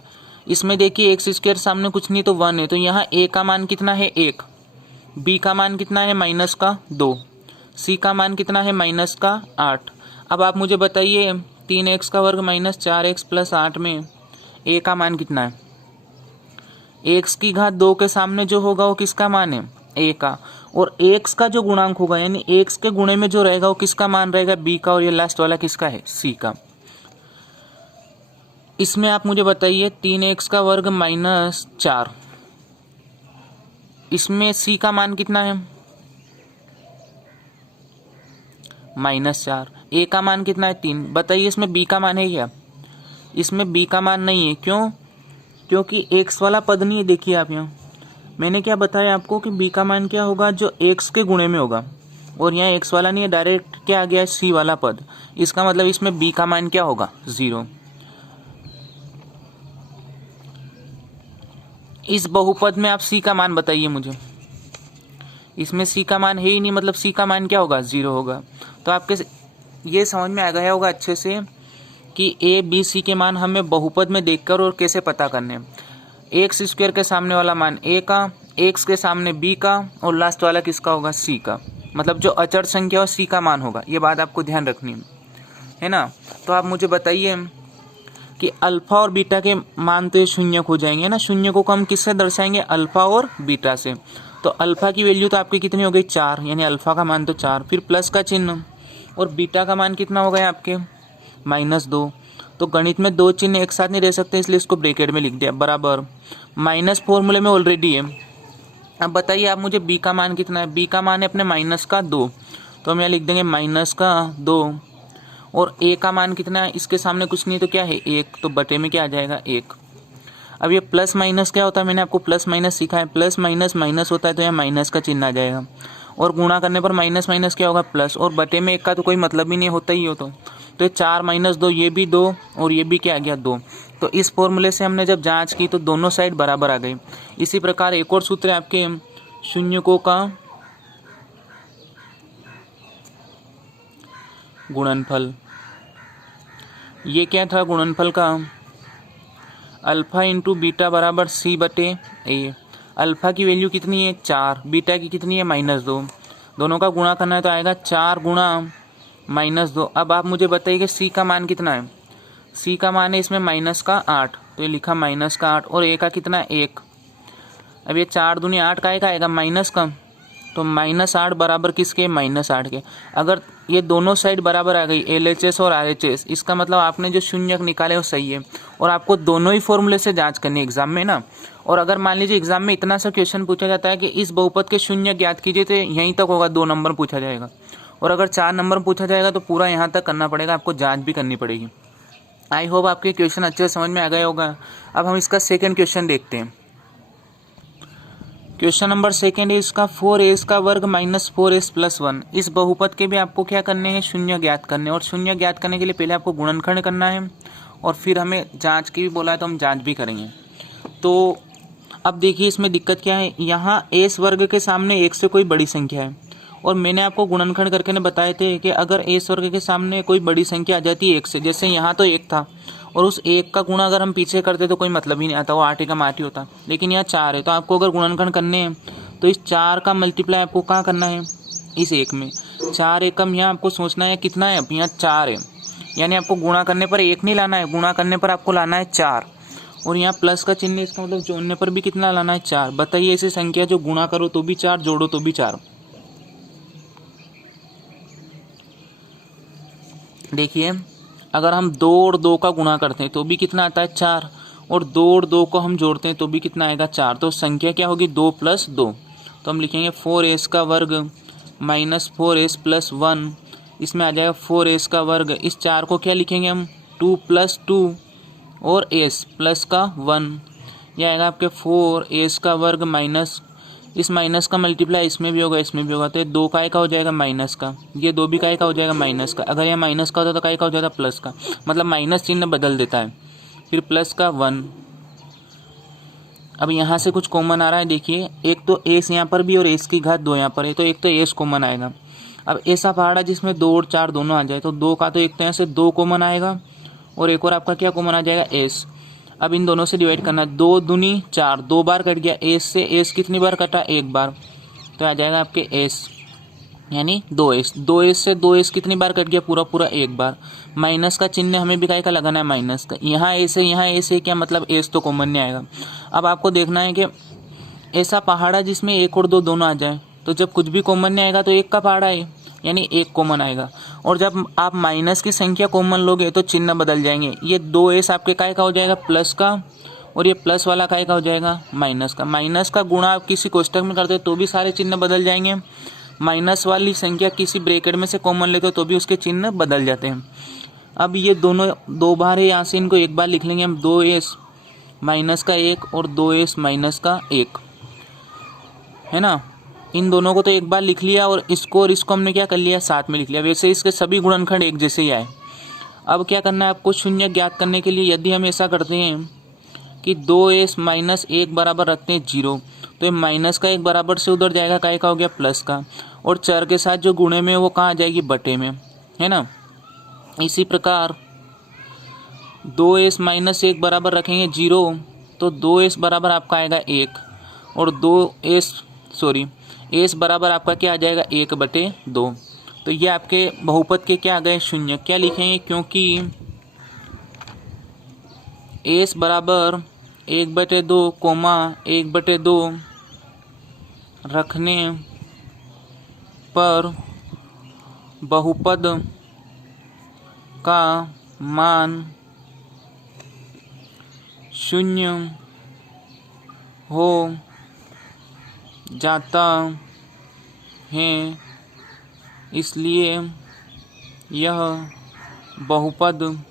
इसमें देखिए x² सामने कुछ नहीं तो 1 है, तो यहाँ a का मान कितना है 1, b का मान कितना है माइनस का 2, c का मान कितना है माइनस का 8। अब आप मुझे बताइए 3x का वर्ग माइनस 4x प्लस 8 में a का मान कितना है, x की घात 2 के सामने जो होगा वो किसका मान है a का, और x का जो गुणांक होगा यानी x के गुणे में जो रहेगा वो किसका मान रहेगा b का, और ये लास्ट वाला किसका है c का। इसमें आप मुझे बताइए 3x का वर्ग माइनस 4, इसमें c का मान कितना है -4, a का मान कितना है 3, बताइए इसमें b का मान है क्या, इसमें b का मान नहीं है, क्यों, क्योंकि x वाला पद नहीं है। देखिए आप यहाँ मैंने क्या बताया आपको कि b का मान क्या होगा जो x के गुणे में होगा, और यहाँ x वाला नहीं है, डायरेक्ट क्या आ गया है c वाला पद, इसका मतलब इसमें b का मान क्या होगा 0। इस बहुपद में आप c का मान बताइए मुझे, इसमें c का मान है ही नहीं, मतलब c का मान क्या होगा 0 होगा। तो आपके ये समझ में आ गया होगा अच्छे से कि a b c के मान हमें बहुपद में देखकर और कैसे पता करने हैं। x² के सामने वाला मान a का, एक्स के सामने बी का और लास्ट वाला किसका होगा, सी का, मतलब जो अचर संख्या हो सी का मान होगा। ये बात आपको ध्यान रखनी है ना। तो आप मुझे बताइए कि अल्फा और बीटा के मान तो ये शून्य हो जाएंगे ना। शून्य को हम किससे दर्शाएंगे, अल्फा और बीटा से। तो अल्फा की वैल्यू तो आपकी कितनी हो गई, 4, यानी अल्फा का मान तो 4, फिर प्लस का चिन्ह, और बीटा का मान कितना हो गया आपके -2। तो गणित में दो चिन्ह एक साथ नहीं रह सकते, इसलिए इसको ब्रैकेट में लिख दिया, बराबर माइनस फॉर्मूले में ऑलरेडी है। अब बताइए आप मुझे बी का मान कितना है, बी का मान है अपने -2, तो हम यहाँ लिख देंगे -2, और ए का मान कितना है, इसके सामने कुछ नहीं तो क्या है 1, तो बटे में क्या आ जाएगा 1। अब ये प्लस माइनस क्या होता है, मैंने आपको प्लस माइनस सीखा है, प्लस माइनस माइनस होता है, तो यहाँ माइनस का चिन्ह आ जाएगा, और गुणा करने पर माइनस माइनस क्या होगा प्लस, और बटे में 1 का तो कोई मतलब ही नहीं होता ही हो। तो ये 4 - 2, ये भी 2 और ये भी क्या आ गया 2। तो इस फॉर्मूले से हमने जब जांच की तो दोनों साइड बराबर आ गई। इसी प्रकार एक और सूत्र है आपके शून्यकों का गुणनफल। ये क्या था गुणनफल का, अल्फा इंटू बीटा बराबर सी बटे ए। अल्फा की वैल्यू कितनी है 4, बीटा की कितनी है -2, दोनों का गुणा करना है तो आएगा 4 गुणा -2। अब आप मुझे बताइए कि सी का मान कितना है, सी का मान है इसमें -8, तो ये लिखा -8, और ए का कितना 1। अब ये 4 दूनी 8 का आएगा माइनस का, तो -8 बराबर किसके, -8 के। अगर ये दोनों साइड बराबर आ गई LHS और RHS, इसका मतलब आपने जो शून्यक निकाले वो सही है, और आपको दोनों ही फॉर्मूले से जांच करनी है एग्जाम में ना। और अगर मान लीजिए एग्जाम में इतना सा क्वेश्चन पूछा जाता है कि इस बहुपद के शून्य ज्ञात कीजिए, तो यहीं तक होगा, 2 नंबर पूछा जाएगा, और अगर 4 नंबर पूछा जाएगा तो पूरा यहाँ तक करना पड़ेगा, आपको जाँच भी करनी पड़ेगी। आई होप आपके क्वेश्चन अच्छे से समझ में आ गया होगा। अब हम इसका सेकेंड क्वेश्चन देखते हैं। क्वेश्चन नंबर सेकेंड है इसका 4a का वर्ग -4s + 1। इस बहुपद के भी आपको क्या करने हैं, शून्य ज्ञात करने, और शून्य ज्ञात करने के लिए पहले आपको गुणनखंड करना है, और फिर हमें जांच की भी बोला है तो हम जांच भी करेंगे। तो अब देखिए इसमें दिक्कत क्या है, यहाँ s वर्ग के सामने 1 से कोई बड़ी संख्या है, और मैंने आपको गुणनखंड करके ने बताए थे कि अगर s वर्ग के सामने कोई बड़ी संख्या आ जाती है 1 से, जैसे यहाँ तो 1 था, और उस 1 का गुणा अगर हम पीछे करते तो कोई मतलब ही नहीं आता, वो 8 का 8 ही होता, लेकिन यहाँ 4 है, तो आपको अगर गुणनखंड करने हैं तो इस 4 का मल्टीप्लाई आपको कहाँ करना है, इस 1 में। 4 एकम यहाँ आपको सोचना है कितना है, अब यहाँ 4 है, यानी आपको गुणा करने पर 1 नहीं लाना है, गुणा करने पर आपको लाना है 4, और यहाँ प्लस का चिन्ह, इसका मतलब जोड़ने पर भी कितना लाना है 4। बताइए ऐसी संख्या जो गुणा करो तो भी 4, जोड़ो तो भी 4। देखिए अगर हम 2 और 2 का गुणा करते हैं तो भी कितना आता है 4, और 2 और 2 को हम जोड़ते हैं तो भी कितना आएगा 4, तो संख्या क्या होगी 2 + 2। तो हम लिखेंगे 4s का वर्ग -4s + 1, इसमें आ जाएगा 4s का वर्ग। इस 4 को क्या लिखेंगे हम 2 + 2 और s प्लस का 1, यह आएगा आपके 4s का वर्ग माइनस, इस माइनस का मल्टीप्लाई इसमें भी होगा इसमें भी होगा, तो ये 2 काय का हो जाएगा माइनस का, ये 2 भी काय का हो जाएगा माइनस का। अगर यह माइनस का होता तो काय का हो जाता प्लस का, मतलब माइनस चिन्ह बदल देता है, फिर प्लस का 1। अब यहाँ से कुछ कॉमन आ रहा है, देखिए एक तो एस यहाँ पर भी और एस की घात 2 यहाँ पर है, तो एक तो एस कॉमन आएगा। अब ऐसा पहाड़ा जिसमें 2 और 4 दोनों आ जाए, तो 2 का तो एक तो यहाँ से 2 कॉमन आएगा, और एक और आपका क्या कॉमन आ जाएगा एस। अब इन दोनों से डिवाइड करना है, 2 दूनी 4, 2 बार कट गया, एस से एस कितनी बार कटा 1 बार, तो आ जाएगा आपके एस, यानी 2s। 2s से 2s कितनी बार कट गया, पूरा पूरा 1 बार। माइनस का चिन्ह हमें भी काय का लगाना है माइनस का, यहाँ एस है यहाँ एस है, क्या मतलब एस तो कॉमन नहीं आएगा। अब आपको देखना है कि ऐसा पहाड़ा जिसमें 1 और 2 दोनों आ जाए, तो जब कुछ भी कॉमन नहीं आएगा तो 1 का पहाड़ा है, यानी 1 कॉमन आएगा, और जब आप माइनस की संख्या कॉमन लोगे तो चिन्ह बदल जाएंगे, ये 2s आपके काय का हो जाएगा प्लस का, और ये प्लस वाला काय का हो जाएगा माइनस का। माइनस का गुणा आप किसी कोष्टक में करते हो तो भी सारे चिन्ह बदल जाएंगे, माइनस वाली संख्या किसी ब्रैकेट में से कॉमन लेते हो तो भी उसके चिन्ह बदल जाते हैं। अब ये दोनों 2 बार है, यहाँ से इनको 1 बार लिख लेंगे हम, 2s माइनस का 1 और 2s माइनस का 1, है ना। इन दोनों को तो 1 बार लिख लिया, और इसको हमने क्या कर लिया साथ में लिख लिया। वैसे इसके सभी गुणनखंड एक जैसे ही आए। अब क्या करना है आपको शून्य ज्ञात करने के लिए, यदि हम ऐसा करते हैं कि 2s माइनस 1 बराबर रखते हैं 0, तो ये माइनस का 1 बराबर से उधर जाएगा, काय का हो गया प्लस का, और चर के साथ जो गुणे में वो कहाँ आ जाएगी बटे में, है ना। इसी प्रकार 2s माइनस 1 बराबर रखेंगे 0, तो 2s बराबर आपका आएगा 1, और एस बराबर आपका क्या आ जाएगा 1/2। तो ये आपके बहुपद के क्या आ गए शून्य। क्या लिखेंगे, क्योंकि एस बराबर 1/2 कोमा 1/2 रखने पर बहुपद का मान शून्य हो जाता है, इसलिए यह बहुपद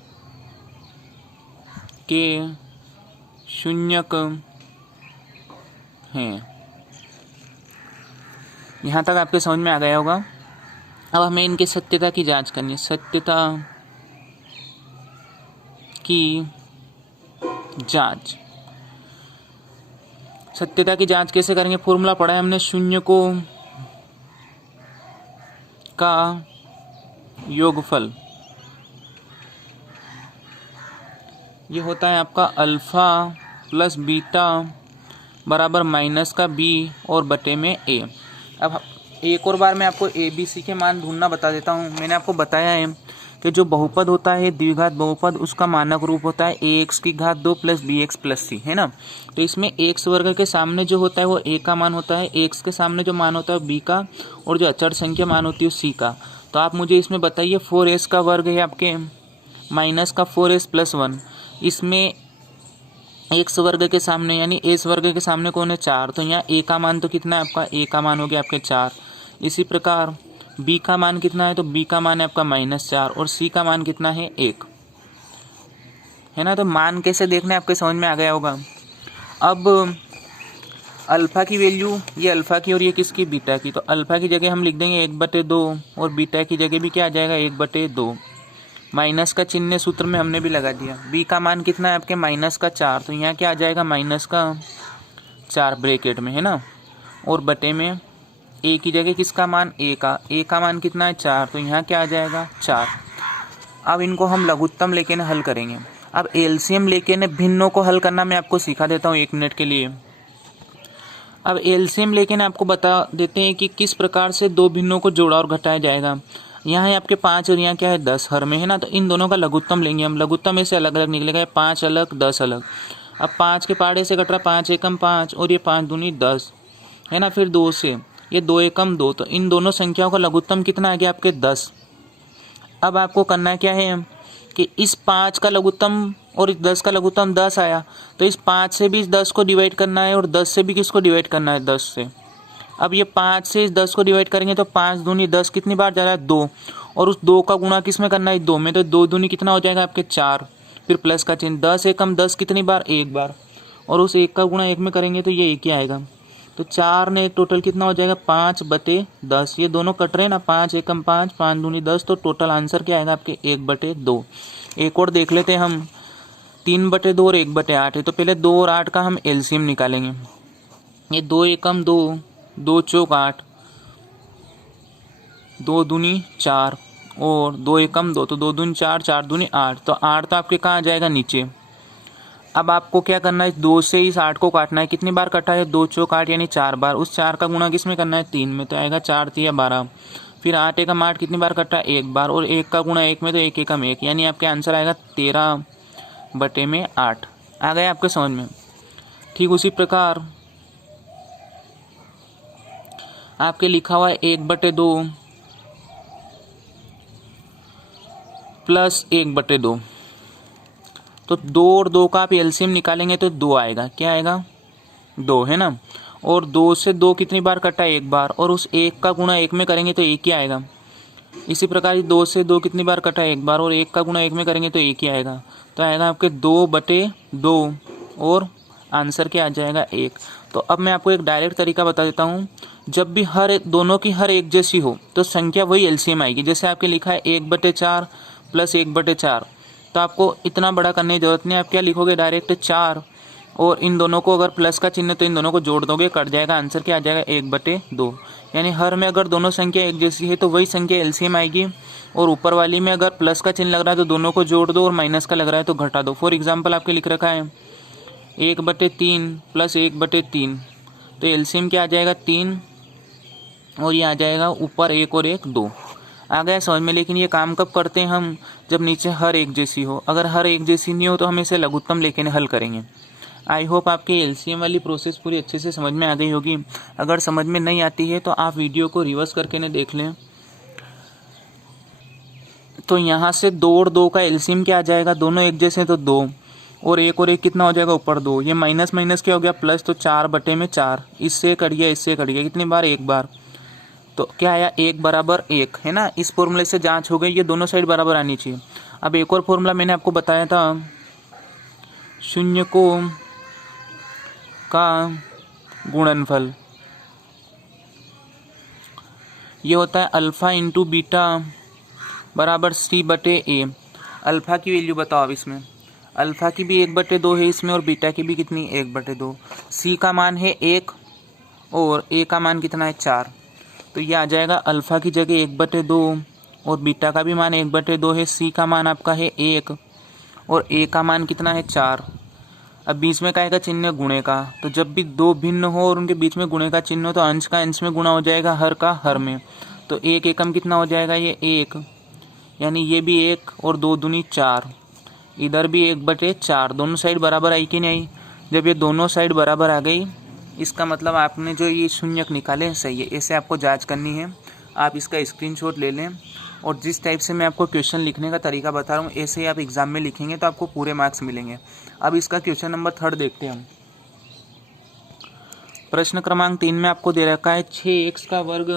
के शून्यक है। यहाँ तक आपके समझ में आ गया होगा। अब हमें इनकी सत्यता की जांच करनी है। सत्यता की जांच, सत्यता की जांच कैसे करेंगे, फॉर्मूला पढ़ा है हमने, शून्य को का योगफल, ये होता है आपका अल्फा प्लस बीटा बराबर माइनस का बी और बटे में ए। अब एक और बार मैं आपको ए बी सी के मान ढूंढना बता देता हूँ। मैंने आपको बताया है कि जो बहुपद होता है द्विघात बहुपद, उसका मानक रूप होता है ax⁻² प्लस bx प्लस सी, है ना। तो इसमें x वर्ग के सामने जो होता है वो a का मान होता है, x के सामने जो मान होता है b का, और जो अचर संख्या मान होती है c का। तो आप मुझे इसमें बताइए 4s का वर्ग है आपके माइनस का 4s प्लस 1, इसमें x वर्ग के सामने यानी s वर्ग के सामने कौन है 4, तो यहाँ a का मान तो कितना है आपका, a का मान हो गया आपके 4। इसी प्रकार b का मान कितना है, तो b का मान है आपका -4 और c का मान कितना है 1, है ना। तो मान कैसे देखना है आपके समझ में आ गया होगा। अब अल्फा की वैल्यू, ये अल्फा की और ये किसकी, बीटा की। तो अल्फा की जगह हम लिख देंगे 1/2 और बीटा की जगह भी क्या आ जाएगा 1/2। माइनस का चिन्ह सूत्र में हमने भी लगा दिया। b का मान कितना है आपके -4, तो यहाँ क्या आ जाएगा -4 ब्रैकेट में, है ना, और बटे में a की जगह किसका मान, a का मान कितना है 4, तो यहाँ क्या आ जाएगा 4। अब इनको हम लघुत्तम लेके न हल करेंगे। अब एलसीएम लेके न भिन्नों को हल करना मैं आपको सिखा देता हूँ 1 मिनट के लिए। अब एलसीएम लेके न आपको बता देते हैं कि किस प्रकार से दो भिन्नों को जोड़ा और घटाया जाएगा। यहाँ है आपके 5 और यहाँ क्या है 10 हर में, है ना। तो इन दोनों का लघुत्तम लेंगे हम। लघुत्तम ऐसे अलग अलग निकलेगा, 5 अलग 10 अलग। अब 5 के पहाड़े से कट रहा 5 एकम 5 और ये 5 दूनी 10, है ना। फिर 2 से ये 2 एकम 2, तो इन दोनों संख्याओं का लघुत्तम कितना आ गया आपके 10। अब आपको करना क्या है कि इस 5 का लघुत्तम और इस 10 का लघुत्तम 10 आया, तो इस 5 से भी इस 10 को डिवाइड करना है और 10 से भी किसको डिवाइड करना है 10 से। अब ये 5 से इस 10 को डिवाइड करेंगे तो 5 दूनी 10 कितनी बार जा रहा है 2, और उस 2 का गुणा किस में करना है 2 में, तो 2 दूनी कितना हो जाएगा आपके 4, फिर प्लस का चिन्ह 10 एकम 10 कितनी बार 1 बार, और उस 1 का गुणा 1 में करेंगे तो ये 1 ही आएगा। तो 4 ने एक टोटल कितना हो जाएगा 5/10, ये दोनों कट रहे हैं ना, 5 एकम 5 5 दूनी 10, तो टोटल आंसर क्या आएगा आपके 1/2। एक और देख लेते हैं हम, 3/2 और 1/8 है, तो पहले 2 और 8 का हम एलसीएम निकालेंगे। ये 2 एकम 2, 2 चौक 8, 2 दूनी 4 और 2 एकम 2, तो 2 दूनी 4, 4 दूनी 8, तो 8 तो आपके कहाँ आ जाएगा नीचे। अब आपको क्या करना है 2 से इस 8 को काटना है, कितनी बार कटा है 2 चौक 8 यानी 4 बार, उस 4 का गुणा किस में करना है 3 में, तो आएगा 4 3 12। फिर 8 एकम 8 कितनी बार कटा 1 बार, और 1 का गुणा 1 में तो 1 एकम 1, यानी आपके आंसर आएगा 13/8। आ गया आपके समझ में। ठीक उसी प्रकार आपके लिखा हुआ है 1/2 प्लस 1/2, तो 2 और 2 का आप एलसीएम निकालेंगे तो 2 आएगा, क्या आएगा 2, है ना। और 2 से 2 कितनी बार कटा 1 बार, और उस 1 का गुणा 1 में करेंगे तो 1 ही आएगा। इसी प्रकार 2 से 2 कितनी बार कटा 1 बार, और 1 का गुणा 1 में करेंगे तो 1 ही आएगा, तो आएगा आपके 2/2 और आंसर क्या आ जाएगा 1। तो अब मैं आपको एक डायरेक्ट तरीका बता देता हूँ। जब भी दोनों की हर एक जैसी हो तो संख्या वही एलसीएम आएगी। जैसे आपके लिखा है 1/4 प्लस 1/4, तो आपको इतना बड़ा करने की जरूरत नहीं, आप क्या लिखोगे डायरेक्ट 4, और इन दोनों को अगर प्लस का चिन्ह तो इन दोनों को जोड़ दोगे, कट जाएगा, आंसर क्या आ जाएगा 1/2। यानी हर में अगर दोनों संख्या एक जैसी है तो वही संख्या एलसीएम आएगी, और ऊपर वाली में अगर प्लस का चिन्ह लग रहा है तो दोनों को जोड़ दो, और माइनस का लग रहा है तो घटा दो। फॉर एग्जाम्पल आपके लिख रखा है 1/3 प्लस 1/3, तो एलसीएम क्या आ जाएगा 3 और ये आ जाएगा ऊपर 1 और 1 2। आ गया समझ में। लेकिन ये काम कब करते हैं हम, जब नीचे हर एक जैसी हो। अगर हर एक जैसी नहीं हो तो हम इसे लघुत्तम लेके हल करेंगे। आई होप आपके एलसीएम वाली प्रोसेस पूरी अच्छे से समझ में आ गई होगी। अगर समझ में नहीं आती है तो आप वीडियो को रिवर्स करके ने देख लें। तो यहाँ से 2 और 2 का एलसीएम क्या आ जाएगा, दोनों एक जैसे तो 2 और 1 कितना हो जाएगा ऊपर 2। ये माइनस माइनस क्या हो गया प्लस, तो 4/4। इससे कट गया इससे कट गया, कितनी बार 1 बार। तो क्या आया 1 बराबर 1 है ना। इस फॉर्मूले से जांच हो गई, ये दोनों साइड बराबर आनी चाहिए। अब एक और फॉर्मूला मैंने आपको बताया था, शून्य को का गुणनफल, ये होता है अल्फा इंटू बीटा बराबर C/A। अल्फा की वैल्यू बताओ। अब इसमें अल्फा की भी 1/2 है इसमें, और बीटा की भी कितनी 1/2। C का मान है 1 और A का मान कितना है 4। तो ये आ जाएगा अल्फा की जगह 1/2 और बीटा का भी मान 1/2 है। C का मान आपका है 1 और A का मान कितना है 4। अब बीच में का चिन्ह गुणे का, तो जब भी दो भिन्न हो और उनके बीच में गुणे का चिन्ह हो तो अंश का अंश में गुणा हो जाएगा, हर का हर में। तो 1 एकम कितना हो जाएगा, ये 1, यानी ये भी 1 और 2 दूनी 4। इधर भी 1/4। दोनों साइड बराबर आई कि नहीं। जब ये दोनों साइड बराबर आ गई, इसका मतलब आपने जो ये शून्यक निकाले सही है। ऐसे आपको जांच करनी है। आप इसका स्क्रीनशॉट ले लें और जिस टाइप से मैं आपको क्वेश्चन लिखने का तरीका बता रहा हूँ ऐसे ही आप एग्जाम में लिखेंगे तो आपको पूरे मार्क्स मिलेंगे। अब इसका क्वेश्चन नंबर 3 देखते हैं हम। प्रश्न क्रमांक 3 में आपको दे रखा है 6x का वर्ग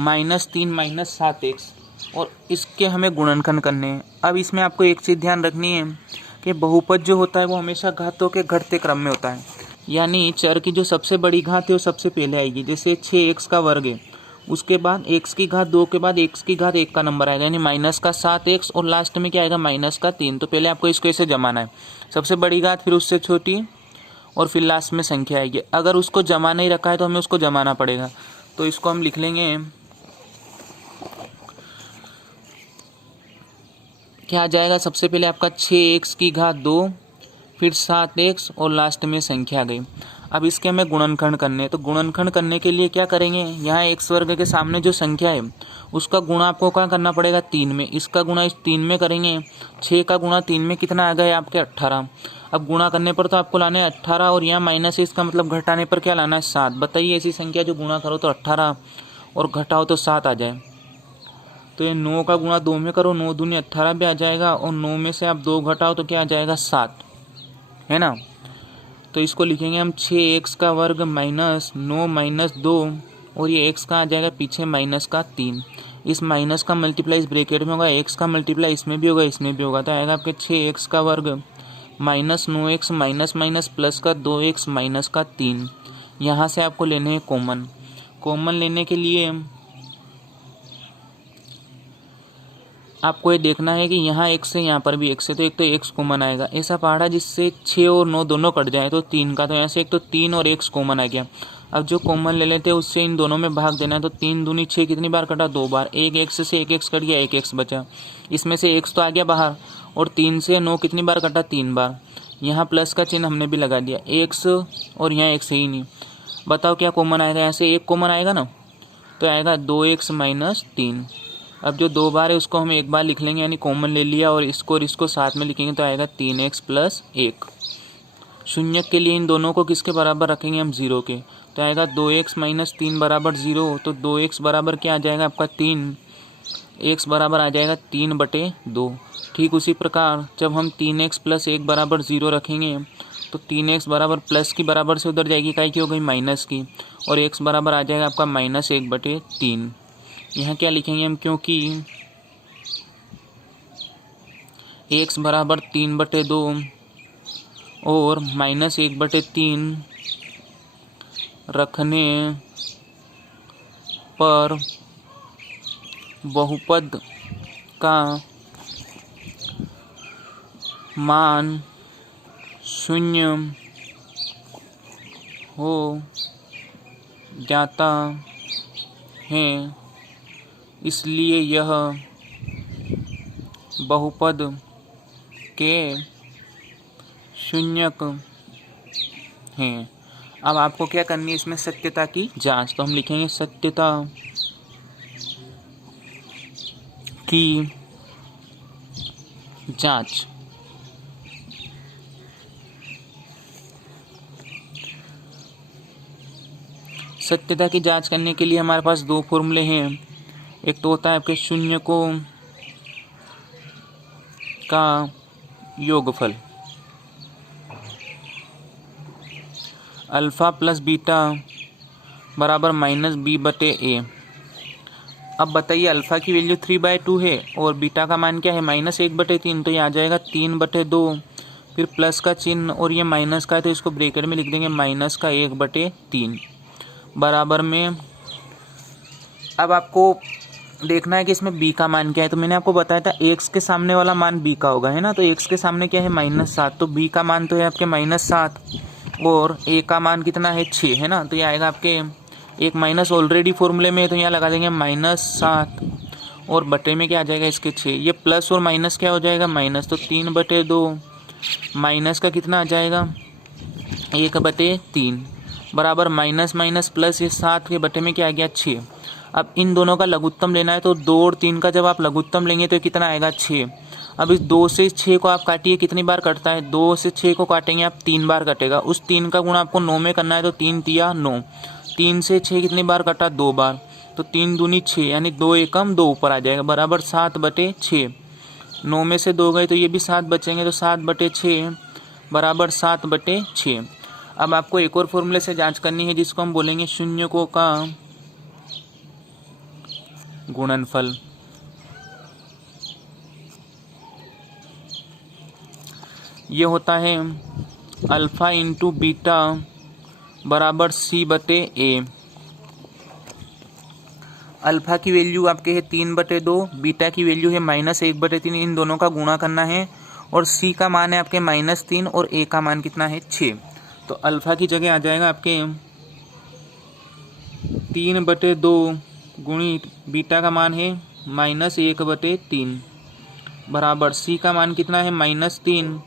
-3 -7x और इसके हमें गुणनखंड करने हैं। अब इसमें आपको एक चीज़ ध्यान रखनी है कि बहुपद जो होता है वो हमेशा घातों के घटते क्रम में होता है, यानी चर की जो सबसे बड़ी घात है वो सबसे पहले आएगी। जैसे 6x का वर्ग है, उसके बाद x की घात 2 के बाद x की घात 1 का नंबर आएगा, यानी -7x और लास्ट में क्या आएगा -3। तो पहले आपको इसको ऐसे जमाना है, सबसे बड़ी घात फिर उससे छोटी और फिर लास्ट में संख्या आएगी। अगर उसको जमा नहीं रखा है तो हमें उसको जमाना पड़ेगा। तो इसको हम लिख लेंगे, क्या आ जाएगा, सबसे पहले आपका 6x की घात 2 फिर 7x और लास्ट में संख्या आ गई। अब इसके हमें गुणनखंड करने हैं। तो गुणनखंड करने के लिए क्या करेंगे, यहाँ x वर्ग के सामने जो संख्या है उसका गुणा आपको क्या करना पड़ेगा 3 में। इसका गुणा इस 3 में करेंगे। 6 का गुणा 3 में कितना आ गया आपके 18। अब गुणा करने पर तो आपको लाना है 18 और यहाँ माइनस है, इसका मतलब घटाने पर क्या लाना है 7। बताइए ऐसी संख्या जो गुणा करो तो 18 और घटाओ तो 7 आ जाए। तो ये 9 का गुणा 2 में करो, 9 दूनी 18 भी आ जाएगा और 9 में से आप 2 घटाओ तो क्या आ जाएगा 7, है ना। तो इसको लिखेंगे हम 6x का वर्ग -9 -2 और ये x का आ जाएगा पीछे माइनस का 3। इस माइनस का मल्टीप्लाई इस ब्रैकेट में होगा, x का मल्टीप्लाई इसमें भी होगा इसमें भी होगा। तो आएगा आपके 6x का वर्ग -9x माइनस माइनस प्लस का 2x माइनस का 3। यहाँ से आपको लेने हैं कॉमन। कॉमन लेने के लिए आपको ये देखना है कि यहाँ x है यहाँ पर भी x है, तो एक तो x कॉमन आएगा। ऐसा पहाड़ा जिससे 6 और 9 दोनों कट जाए तो 3 का, तो यहाँ से एक तो 3 और x कॉमन आ गया। अब जो कॉमन ले लेते हैं उससे इन दोनों में भाग देना है। तो 3 दूनी 6 कितनी बार कटा 2 बार, एक x से एक x कट गया, एक x बचा। इसमें से x तो आ गया बाहर और 3 से 9 कितनी बार कटा 3 बार। यहाँ प्लस का चिन्ह हमने भी लगा दिया, x और यहाँ x ही नहीं। बताओ क्या कॉमन आएगा, यहाँ से 1 कॉमन आएगा ना, तो आएगा 2x माइनस 3। अब जो 2 बार है उसको हम एक बार लिख लेंगे, यानी कॉमन ले लिया और इसको साथ में लिखेंगे तो आएगा 3x प्लस 1। शून्य के लिए इन दोनों को किसके बराबर रखेंगे हम 0 के, तो आएगा 2x माइनस 3 बराबर 0। तो 2x बराबर क्या आ जाएगा आपका 3, x बराबर आ जाएगा 3/2। ठीक उसी प्रकार जब हम 3x प्लस 1 बराबर 0 रखेंगे तो 3x बराबर प्लस की बराबर से उधर जाएगी, काई की हो गई माइनस की, और x बराबर आ जाएगा आपका -1/3। यहाँ क्या लिखेंगे हम, क्योंकि x बराबर 3/2 और -1/3 रखने पर बहुपद का मान 0 हो जाता है, इसलिए यह बहुपद के शून्यक हैं। अब आपको क्या करनी है इसमें सत्यता की जांच, तो हम लिखेंगे सत्यता की जांच। सत्यता की जांच करने के लिए हमारे पास दो फॉर्मूले हैं। एक तो होता है आपके शून्य को का योगफल, अल्फा प्लस बीटा बराबर माइनस बी बटे ए। अब बताइए अल्फा की वैल्यू 3/2 है और बीटा का मान क्या है -1/3, तो ये आ जाएगा 3/2, फिर प्लस का चिन्ह और ये माइनस का है तो इसको ब्रैकेट में लिख देंगे -1/3 बराबर में। अब आपको देखना है कि इसमें b का मान क्या है, तो मैंने आपको बताया था x के सामने वाला मान b का होगा, है ना। तो x के सामने क्या है -7, तो b का मान तो है आपके -7 और a का मान कितना है 6, है ना। तो ये आएगा आपके एक माइनस ऑलरेडी फॉर्मूले में है तो यहाँ लगा देंगे -7 और बटे में क्या आ जाएगा इसके 6। ये प्लस और माइनस क्या हो जाएगा माइनस, तो 3/2 माइनस का कितना आ जाएगा 1/3 बराबर माइनस माइनस प्लस, ये 7 के बटे में क्या आ गया 6। अब इन दोनों का लघुत्तम लेना है तो 2 और 3 का जब आप लघुत्तम लेंगे तो कितना आएगा 6। अब इस 2 से 6 को आप काटिए, कितनी बार कटता है 2 से 6 को काटेंगे आप 3 बार कटेगा। उस 3 का गुणा आपको 9 में करना है तो 3 तिया 9, 3 से 6 कितनी बार कटा 2 बार, तो 3 दूनी 6 यानी 2 एकम 2 ऊपर आ जाएगा बराबर 7/6। 9 में से 2 गए तो ये भी 7 बचेंगे तो 7/6 बराबर 7/6। अब आपको एक और फॉर्मूले से जांच करनी है जिसको हम बोलेंगे शून्यकों का गुणनफल। ये होता है अल्फा इंटू बीटा बराबर c/a। अल्फा की वैल्यू आपके है 3/2, बीटा की वैल्यू है -1/3, इन दोनों का गुणा करना है और c का मान है आपके -3 और a का मान कितना है 6। तो अल्फा की जगह आ जाएगा आपके 3/2 गुणित बीटा का मान है -1/3 बराबर c का मान कितना है -3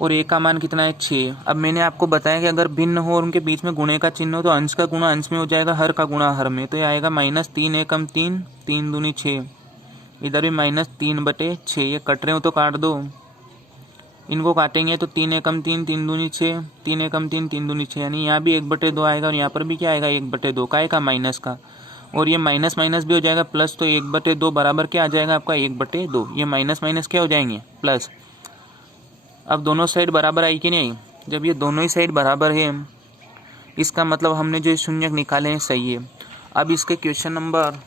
और a का मान कितना है 6। अब मैंने आपको बताया कि अगर भिन्न हो और उनके बीच में गुणे का चिन्ह हो तो अंश का गुणा अंश में हो जाएगा, हर का गुणा हर में, तो ये आएगा -3 एकम 3, 3 दूनी 6, इधर भी -3/6। ये कट रहे हो तो काट दो, इनको काटेंगे तो 3 एकम 3, 3 दूनी 6, 3 एकम 3, 3 दूनी 6, यानी यहाँ भी 1/2 आएगा और यहाँ पर भी क्या आएगा 1/2 का माइनस का, और ये माइनस माइनस भी हो जाएगा प्लस, तो 1/2 बराबर क्या आ जाएगा आपका 1/2। ये माइनस माइनस क्या हो जाएंगे प्लस। अब दोनों साइड बराबर आई कि नहीं, जब ये दोनों ही साइड बराबर है इसका मतलब हमने जो शून्य निकाले हैं सही है। अब इसके क्वेश्चन नंबर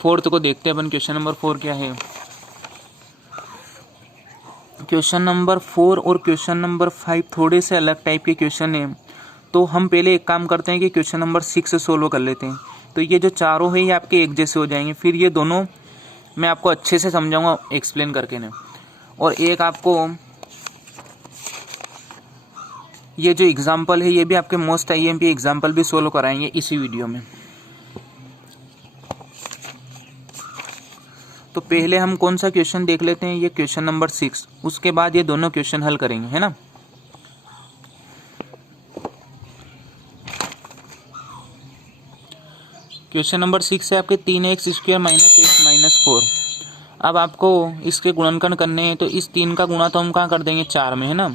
4 को देखते हैं अपन। क्वेश्चन नंबर 4 क्या है। क्वेश्चन नंबर 4 और क्वेश्चन नंबर 5 थोड़े से अलग टाइप के क्वेश्चन हैं, तो हम पहले एक काम करते हैं कि क्वेश्चन नंबर 6 सोल्व कर लेते हैं। तो ये जो चारों है ये आपके एक जैसे हो जाएंगे, फिर ये दोनों मैं आपको अच्छे से समझाऊंगा एक्सप्लेन करके ना। और एक आपको ये जो एग्जाम्पल है ये भी आपके मोस्ट IMP एग्जाम्पल भी सोल्व कराएंगे इसी वीडियो में। तो पहले हम कौन सा क्वेश्चन देख लेते हैं, ये क्वेश्चन नंबर 6, उसके बाद ये दोनों क्वेश्चन हल करेंगे, है ना। क्वेश्चन नंबर 6 है आपके 3x² - x - 4। अब आपको इसके गुणनखंड करने हैं तो इस 3 का गुणा तो हम कहाँ कर देंगे 4 में, है ना।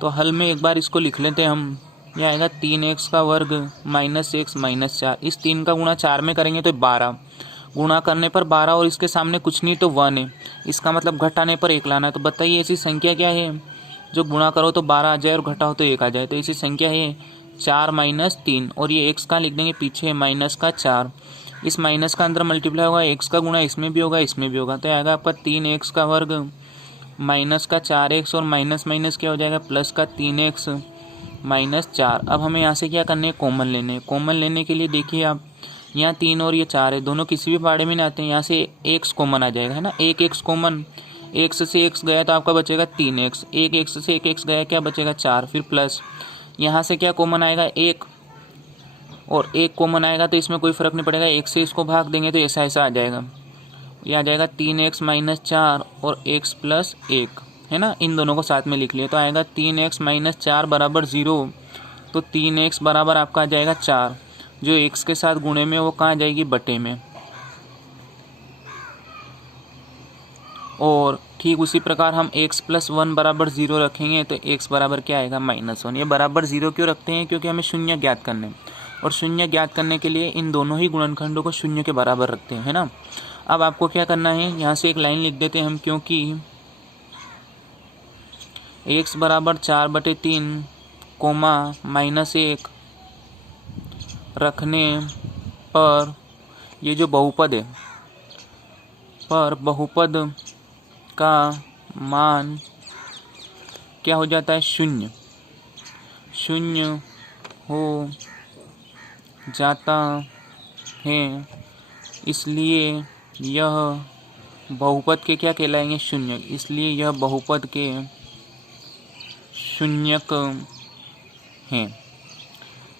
तो हल में एक बार इसको लिख लेते हैं हम, यह आएगा 3x² - x - 4। इस 3 का गुणा 4 में करेंगे तो 12, गुणा करने पर 12 और इसके सामने कुछ नहीं तो 1 है, इसका मतलब घटाने पर 1 लाना है। तो बताइए ऐसी संख्या क्या है जो गुणा करो तो 12 आ जाए और घटाओ तो 1 आ जाए। तो ऐसी संख्या है 4 - 3, और ये x का लिख देंगे पीछे -4। इस माइनस का अंदर मल्टीप्लाई होगा, x का गुणा इसमें भी होगा इसमें भी होगा, तो आएगा आपका 3x² -4x और माइनस माइनस क्या हो जाएगा +3x - 4। अब हमें यहाँ से क्या करने हैं कॉमन लेने हैं। कॉमन लेने के लिए देखिए आप यहाँ 3 और ये 4 है, दोनों किसी भी पाड़े में नहीं आते हैं, यहाँ से x कॉमन आ जाएगा, है ना। एक x कॉमन, x से x गया तो आपका बचेगा 3x, एक x से एक x गया क्या बचेगा 4, फिर प्लस यहाँ से क्या कॉमन आएगा 1 और 1 कॉमन आएगा तो इसमें कोई फ़र्क नहीं पड़ेगा, 1 से इसको भाग देंगे तो ऐसा ऐसा आ जाएगा। ये आ जाएगा 3x - 4 और x + 1, है ना। इन दोनों को साथ में लिख लिया तो आएगा 3x - 4 बराबर 0 तो 3x बराबर आपका आ जाएगा 4, जो x के साथ गुणे में वो कहाँ आ जाएगी, बटे में। और ठीक उसी प्रकार हम x + 1 बराबर 0 रखेंगे तो x बराबर क्या आएगा, -1। ये बराबर 0 क्यों रखते हैं, क्योंकि हमें शून्य ज्ञात करने हैं, और शून्य ज्ञात करने के लिए इन दोनों ही गुणनखंडों को शून्य के बराबर रखते हैं, है ना। अब आपको क्या करना है, यहाँ से एक लाइन लिख देते हैं हम, क्योंकि x बराबर 4/3 कोमा -1 रखने पर ये जो बहुपद है, पर बहुपद का मान क्या हो जाता है, शून्य हो जाता है। इसलिए यह बहुपद के क्या कहलाएंगे, शून्य। इसलिए यह बहुपद के शून्यक हैं।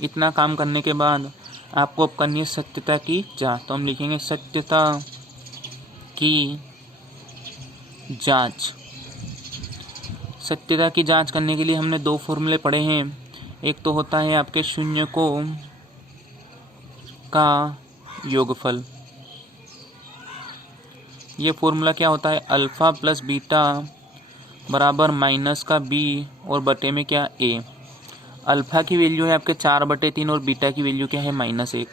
इतना काम करने के बाद आपको अब करनी है सत्यता की जांच। तो हम लिखेंगे सत्यता की जांच। सत्यता की जांच करने के लिए हमने 2 फॉर्मूले पढ़े हैं। एक तो होता है आपके शून्यकों का योगफल। ये फॉर्मूला क्या होता है, अल्फ़ा + बीटा बराबर -b और बटे में क्या, a। अल्फ़ा की वैल्यू है आपके 4/3 और बीटा की वैल्यू क्या है, -1।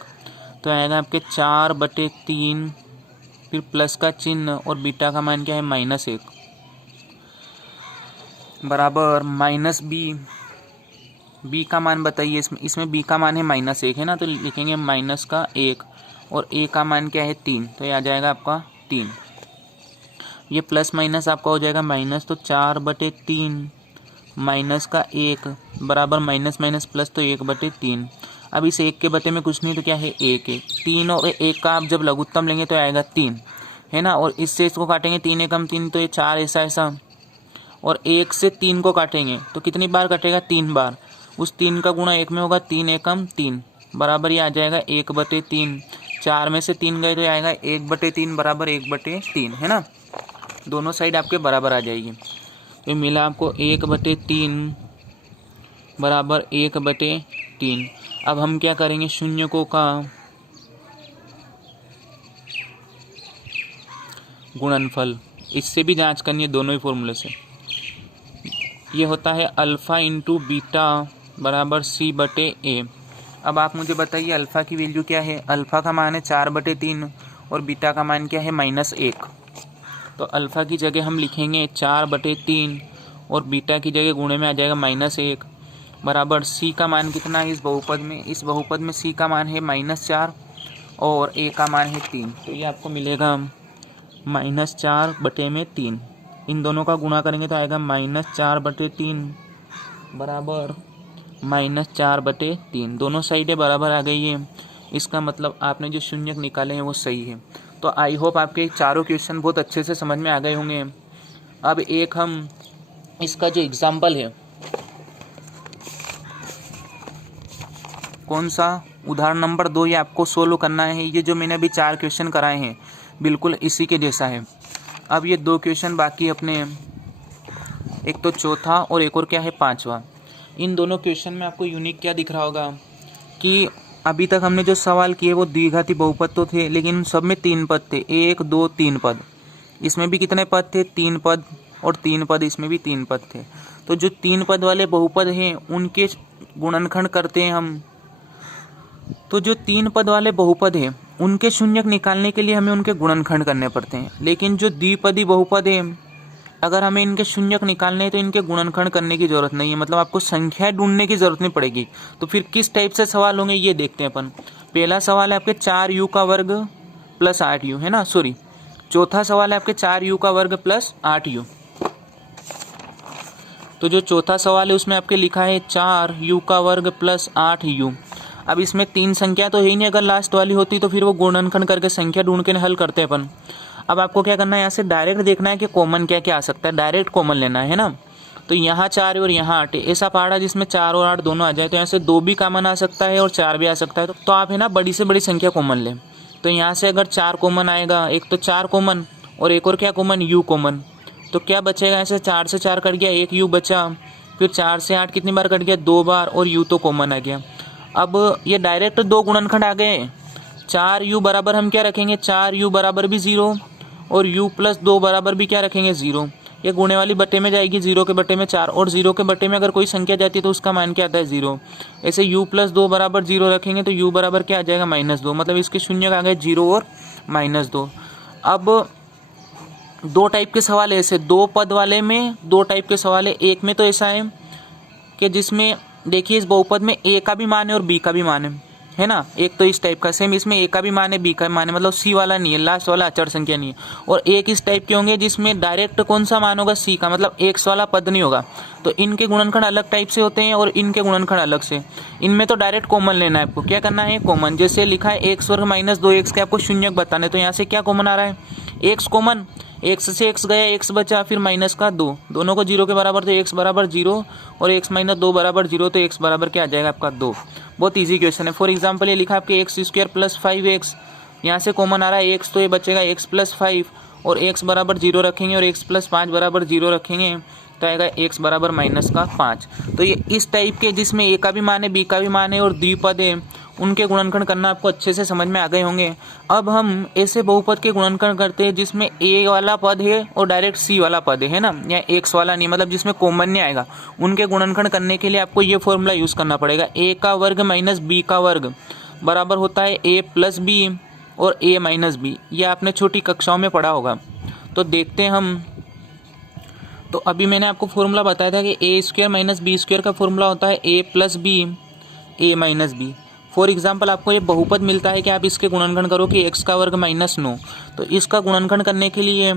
तो आएगा आपके 4/3 फिर प्लस का चिन्ह और बीटा का मान क्या है, -1 बराबर -b। b का मान बताइए, इसमें b का मान है -1 है ना, तो लिखेंगे -1 और a का मान क्या है, 3। तो ये आ जाएगा आपका 3। ये प्लस माइनस आपका हो जाएगा माइनस, तो 4/3 -1 बराबर माइनस प्लस, तो 1/3। अब इस 1 के बटे में कुछ नहीं तो क्या है, 1 है। 3 और 1 का आप जब लघुत्तम लेंगे तो आएगा 3, है ना। और इससे इसको काटेंगे 3 एकम 3, तो ये 4 ऐसा। और 1 से 3 को काटेंगे तो कितनी बार कटेगा, 3 बार। उस 3 का गुणा 1 में होगा, 3 एकम 3 बराबर ये आ जाएगा 1/3। 4 में से 3 गए तो आएगा 1/3 बराबर 1/3, है ना। दोनों साइड आपके बराबर आ जाएगी। तो मिला आपको 1/3 बराबर 1/3। अब हम क्या करेंगे, शून्यकों का गुणनफल, इससे भी जांच करनी है दोनों ही फॉर्मूले से। ये होता है अल्फ़ा × बीटा बराबर c/a। अब आप मुझे बताइए अल्फ़ा की वैल्यू क्या है। अल्फ़ा का मान है 4/3 और बीटा का मान क्या है, -1। तो अल्फ़ा की जगह हम लिखेंगे 4/3 और बीटा की जगह गुणे में आ जाएगा -1 बराबर c का मान कितना है इस बहुपद में। इस बहुपद में c का मान है -4 और a का मान है 3। तो ये आपको मिलेगा -4/3। इन दोनों का गुणा करेंगे तो आएगा -4/3 बराबर -4/3। दोनों साइडें बराबर आ गई है। इसका मतलब आपने जो शून्यक निकाले हैं वो सही है। तो आई होप आपके चारों क्वेश्चन बहुत अच्छे से समझ में आ गए होंगे। अब एक हम इसका जो एग्जाम्पल है, कौन सा, उदाहरण नंबर 2, ये आपको सोल्व करना है। ये जो मैंने अभी 4 क्वेश्चन कराए हैं बिल्कुल इसी के जैसा है। अब ये 2 क्वेश्चन बाकी अपने, एक तो चौथा और एक और क्या है, 5वां। इन दोनों क्वेश्चन में आपको यूनिक क्या दिख रहा होगा कि अभी तक हमने जो सवाल किए वो द्विघाती बहुपद तो थे, लेकिन सब में 3 पद थे, 1 2 3 पद। इसमें भी कितने पद थे, 3 पद, और 3 पद, इसमें भी 3 पद थे। तो जो 3 पद वाले बहुपद हैं उनके गुणनखंड करते हैं हम। तो जो 3 पद वाले बहुपद हैं उनके शून्यक निकालने के लिए हमें उनके गुणनखंड करने पड़ते हैं। लेकिन जो द्विपदी बहुपद है, अगर हमें इनके शून्यक निकालने हैं तो इनके गुणनखंड करने की जरूरत नहीं है, मतलब आपको संख्या ढूंढने की जरूरत नहीं पड़ेगी। तो फिर किस टाइप से सवाल होंगे ये देखते हैं अपन। पहला सवाल है आपके 4u का वर्ग प्लस 8u, है ना, सॉरी। चौथा सवाल है आपके 4u का वर्ग प्लस 8u। तो जो चौथा सवाल है उसमें आपके लिखा है 4u का वर्ग प्लस 8u। अब इसमें 3 संख्या तो है ही नहीं, अगर लास्ट वाली होती तो फिर वो गुणनखंड करके संख्या ढूंढ के हल करते अपन। अब आपको क्या करना है, यहाँ से डायरेक्ट देखना है कि कॉमन क्या क्या आ सकता है, डायरेक्ट कॉमन लेना है ना। तो यहाँ 4 और यहाँ 8 है, ऐसा पहाड़ा जिसमें 4 और 8 दोनों आ जाए। तो यहाँ से 2 भी कॉमन आ सकता है और 4 भी आ सकता है। तो आप है ना बड़ी से बड़ी संख्या कॉमन लें। तो यहाँ से अगर 4 कॉमन आएगा, एक तो 4 कॉमन और एक और क्या कॉमन, u कॉमन। तो क्या बचेगा, ऐसे 4 से 4 कट गया, 1 u बचा। फिर 4 से 8 कितनी बार कट गया, 2 बार, और u तो कॉमन आ गया। अब ये डायरेक्ट दो गुणनखंड आ गए। 4u बराबर हम क्या रखेंगे, 4u बराबर भी 0 और u प्लस 2 बराबर भी क्या रखेंगे, 0। ये गुणे वाली बट्टे में जाएगी, 0 के बट्टे में 4, और 0 के बट्टे में अगर कोई संख्या जाती है तो उसका मान क्या आता है, 0। ऐसे u प्लस 2 बराबर 0 रखेंगे तो u बराबर क्या आ जाएगा, -2। मतलब इसके शून्य आ गए 0 और -2। अब दो टाइप के सवाल ऐसे, दो पद वाले में दो टाइप के सवाल है। एक में तो ऐसा है कि जिसमें देखिए इस बहुपद में a का भी मान है और b का भी मान है ना। एक तो इस टाइप का, सेम इसमें a का भी मान है b का भी मान है, मतलब c वाला नहीं है, लास्ट वाला अचर संख्या नहीं है। और एक इस टाइप के होंगे जिसमें डायरेक्ट कौन सा मान होगा, c का, मतलब x वाला पद नहीं होगा। तो इनके गुणनखंड अलग टाइप से होते हैं और इनके गुणनखंड अलग से। इनमें तो डायरेक्ट कॉमन लेना है आपको, क्या करना है, कॉमन। जैसे लिखा है x वर्ग माइनस 2x के आपको शून्यक बताने, तो यहाँ से क्या कॉमन आ रहा है, x कॉमन, x से x गया, x बचा, फिर माइनस का 2, दोनों को 0 के बराबर, तो x बराबर 0 और x माइनस 2 बराबर 0, तो x बराबर क्या आ जाएगा आपका 2। बहुत इजी क्वेश्चन है। फॉर एग्जांपल ये लिखा है आपके एक्स स्क्वायर प्लस 5x, यहाँ से कॉमन आ रहा है x, तो ये बचेगा x प्लस 5 और x बराबर 0 रखेंगे और x प्लस 5 बराबर 0 रखेंगे तो आएगा x बराबर -5। तो ये इस टाइप के जिसमें a का भी मान है, b का भी मान है और द्विपद है, उनके गुणनखंड करना आपको अच्छे से समझ में आ गए होंगे। अब हम ऐसे बहुपद के गुणनखंड करते हैं जिसमें a वाला पद है और डायरेक्ट c वाला पद है ना, या x वाला नहीं, मतलब जिसमें कॉमन नहीं आएगा। उनके गुणनखंड करने के लिए आपको ये फॉर्मूला यूज करना पड़ेगा, a का वर्ग माइनस b का वर्ग बराबर होता है a प्लस b और a माइनस b। ये आपने छोटी कक्षाओं में पढ़ा होगा। तो देखते हैं हम। तो अभी मैंने आपको फॉर्मूला बताया था कि a square minus B square का फॉर्मूला होता है a plus b a minus b। For example आपको ये बहुपद मिलता है कि आप इसके गुणनखंड करो कि x का वर्ग -9, तो इसका गुणनखंड करने के लिए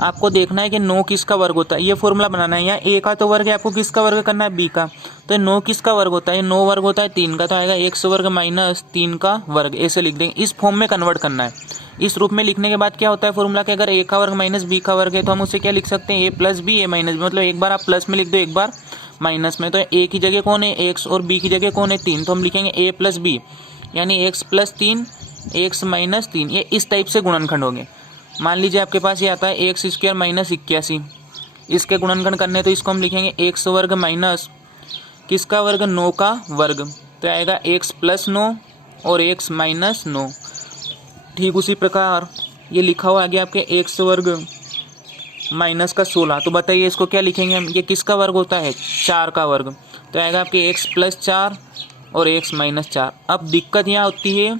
आपको देखना है कि 9 किसका वर्ग होता है, ये फॉर्मूला बनाना है। यहाँ a का तो वर्ग है, आपको किसका वर्ग करना है, b का, तो 9 किसका वर्ग होता है, 9 वर्ग होता है 3 का, तो आएगा x वर्ग माइनस 3 का वर्ग, ऐसे लिख देंगे। इस फॉर्म में कन्वर्ट करना है। इस रूप में लिखने के बाद क्या होता है फॉर्मूला कि अगर a का वर्ग माइनस b का वर्ग है तो हम उसे क्या लिख सकते हैं, a plus b a minus b, मतलब एक बार आप प्लस में लिख दो, एक बार माइनस में। तो a की जगह कौन है, x, और b की जगह कौन है, 3, तो हम लिखेंगे a प्लस b, यानी x प्लस 3 x माइनस 3। ये इस टाइप से गुणनखंड होंगे। मान लीजिए आपके पास ये आता है एक्स स्क्वायर माइनस 81, इसके गुणनखंड करने तो इसको हम लिखेंगे एक्स वर्ग माइनस किसका वर्ग, 9 का वर्ग, तो आएगा x प्लस 9 और x माइनस 9। ठीक उसी प्रकार ये लिखा हुआ आगे आपके एक्स वर्ग माइनस का 16, तो बताइए इसको क्या लिखेंगे हम, ये किसका वर्ग होता है, 4 का वर्ग, तो आएगा आपके x प्लस 4 और x माइनस 4। अब दिक्कत यहाँ होती है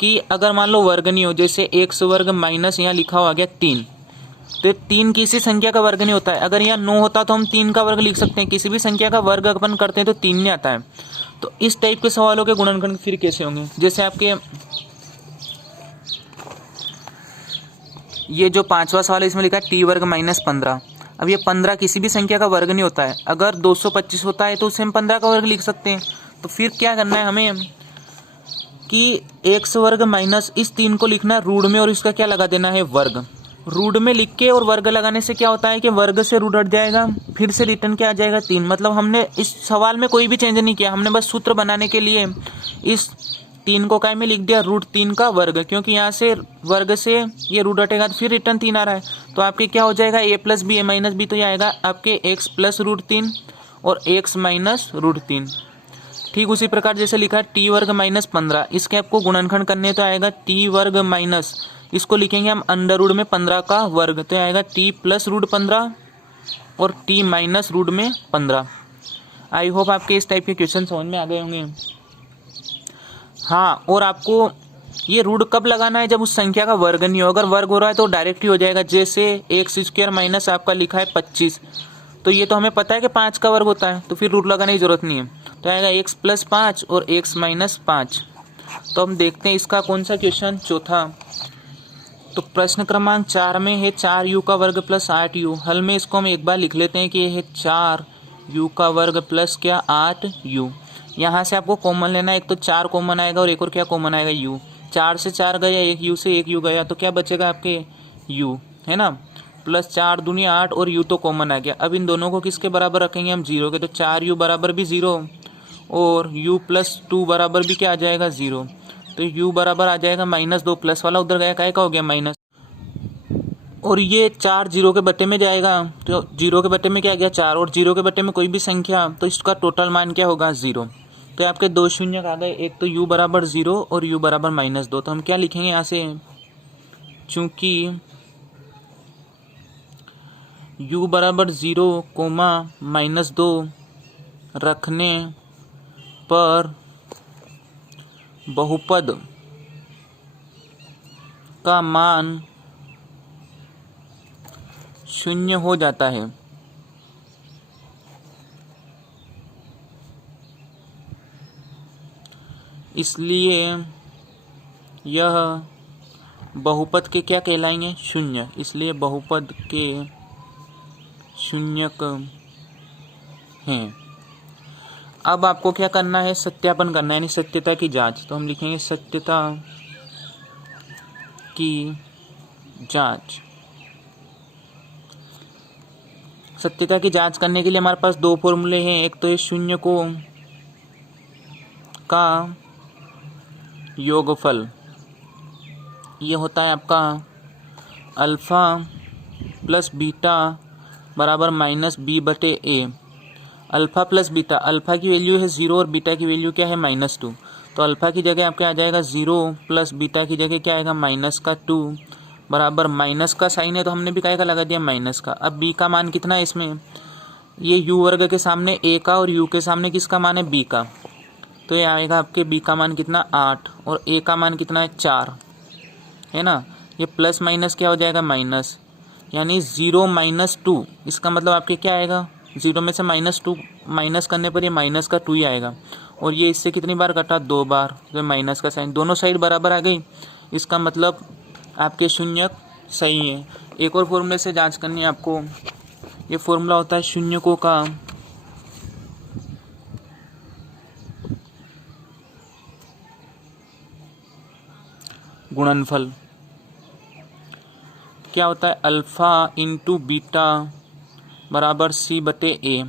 कि अगर मान लो वर्ग नहीं हो, जैसे x वर्ग माइनस यहाँ लिखा हुआ गया 3, तो 3 किसी संख्या का वर्ग नहीं होता है। अगर यहाँ 9 होता तो हम 3 का वर्ग लिख सकते हैं, किसी भी संख्या का वर्ग अपन करते हैं तो 3 नहीं आता है। तो इस टाइप के सवालों के गुणनखंड फिर कैसे होंगे, जैसे आपके ये जो 5वां सवाल है इसमें लिखा है टी वर्ग माइनस 15। अब ये 15 किसी भी संख्या का वर्ग नहीं होता है, अगर 225 होता है तो उसे हम 15 का वर्ग लिख सकते हैं। तो फिर क्या करना है हमें कि एक्स वर्ग माइनस इस 3 को लिखना है रूट में और इसका क्या लगा देना है, वर्ग। रूट में लिख के और वर्ग लगाने से क्या होता है कि वर्ग से रूट हट जाएगा, फिर से रिटर्न क्या आ जाएगा, 3। मतलब हमने इस सवाल में कोई भी चेंज नहीं किया, हमने बस सूत्र बनाने के लिए इस 3 को काय में लिख दिया, √3 का वर्ग, क्योंकि यहाँ से वर्ग से ये रूट हटेगा तो फिर रिटर्न 3 आ रहा है। तो आपके क्या हो जाएगा, a plus B a minus B, तो ये आएगा आपके x प्लस √3 और x माइनस √3। ठीक उसी प्रकार जैसे लिखा है टी वर्ग माइनस 15, इसके आपको गुणनखंड करने तो आएगा टी वर्ग माइनस, इसको लिखेंगे हम अंडर रूट में 15 का वर्ग, तो आएगा टी प्लस √15 और टी माइनस रूट में 15। आई होप आपके इस टाइप के क्वेश्चन समझ में आ गए होंगे। हाँ, और आपको ये रूट कब लगाना है, जब उस संख्या का वर्ग नहीं हो। अगर वर्ग हो रहा है तो डायरेक्ट ही हो जाएगा, जैसे एक्स स्क्वायर माइनस आपका लिखा है 25, तो ये तो हमें पता है कि 5 का वर्ग होता है, तो फिर रूट लगाने की जरूरत नहीं है। तो आएगा x प्लस 5 और x माइनस 5। तो हम देखते हैं इसका कौन सा क्वेश्चन, चौथा। तो प्रश्न क्रमांक 4 में है 4u का वर्ग प्लस 8u। हल में इसको हम एक बार लिख लेते हैं कि यह है 4u का वर्ग प्लस क्या 8u। यहाँ से आपको कॉमन लेना है, एक तो 4 कॉमन आएगा और एक और क्या कॉमन आएगा u। 4 से 4 गया, एक u से एक u गया, तो क्या बचेगा आपके u, है ना, प्लस 4 दूनी 8 और u तो कॉमन आ गया। अब इन दोनों को किसके बराबर रखेंगे हम, 0 के, तो 4u बराबर भी 0 और u प्लस 2 बराबर भी क्या आ जाएगा 0। तो u बराबर आ जाएगा -2, प्लस वाला उधर गया, काय का हो गया माइनस। और ये 4 जीरो के बट्टे में जाएगा, तो जीरो के बट्टे में क्या गया 4, और जीरो के बट्टे में कोई भी संख्या, तो इसका टोटल मान क्या होगा 0। तो आपके दो शून्य आ गए, एक तो u बराबर 0 और u बराबर -2। तो हम क्या लिखेंगे यहाँ से, चूंकि u बराबर 0, -2 रखने पर बहुपद का मान 0 हो जाता है। इसलिए यह बहुपद के क्या कहलाएंगे, शून्य। इसलिए बहुपद के शून्यक हैं। अब आपको क्या करना है, सत्यापन करना है, यानी सत्यता की जांच। तो हम लिखेंगे सत्यता की जांच। सत्यता की जांच करने के लिए हमारे पास दो फॉर्मूले हैं। एक तो ये शून्य को का योगफल, ये होता है आपका अल्फ़ा प्लस बीटा बराबर -b/a। Alpha plus beta, alpha की वैल्यू है 0 और बीटा की वैल्यू क्या है -2। तो अल्फ़ा की जगह आपके आ जाएगा 0 प्लस बीटा की जगह क्या आएगा -2 बराबर माइनस का साइन है तो हमने भी क्या का लगा दिया माइनस का। अब b का मान कितना है इसमें, ये u वर्ग के सामने a का और u के सामने किसका मान है b का। तो ये आएगा आपके b का मान कितना 8 और a का मान कितना है 4 है ना। ये प्लस माइनस क्या हो जाएगा माइनस, यानी 0 -2। इसका मतलब आपके क्या आएगा, 0 में से -2 माइनस करने पर ये माइनस का 2 ही आएगा। और ये इससे कितनी बार कटा, 2 बार। तो माइनस का साइन दोनों साइड बराबर आ गई। इसका मतलब आपके शून्यक सही है। एक और फॉर्मूले से जांच करनी है आपको। ये फॉर्मूला होता है शून्यकों का गुणनफल। क्या होता है, अल्फ़ा इंटू बीटा बराबर c/a।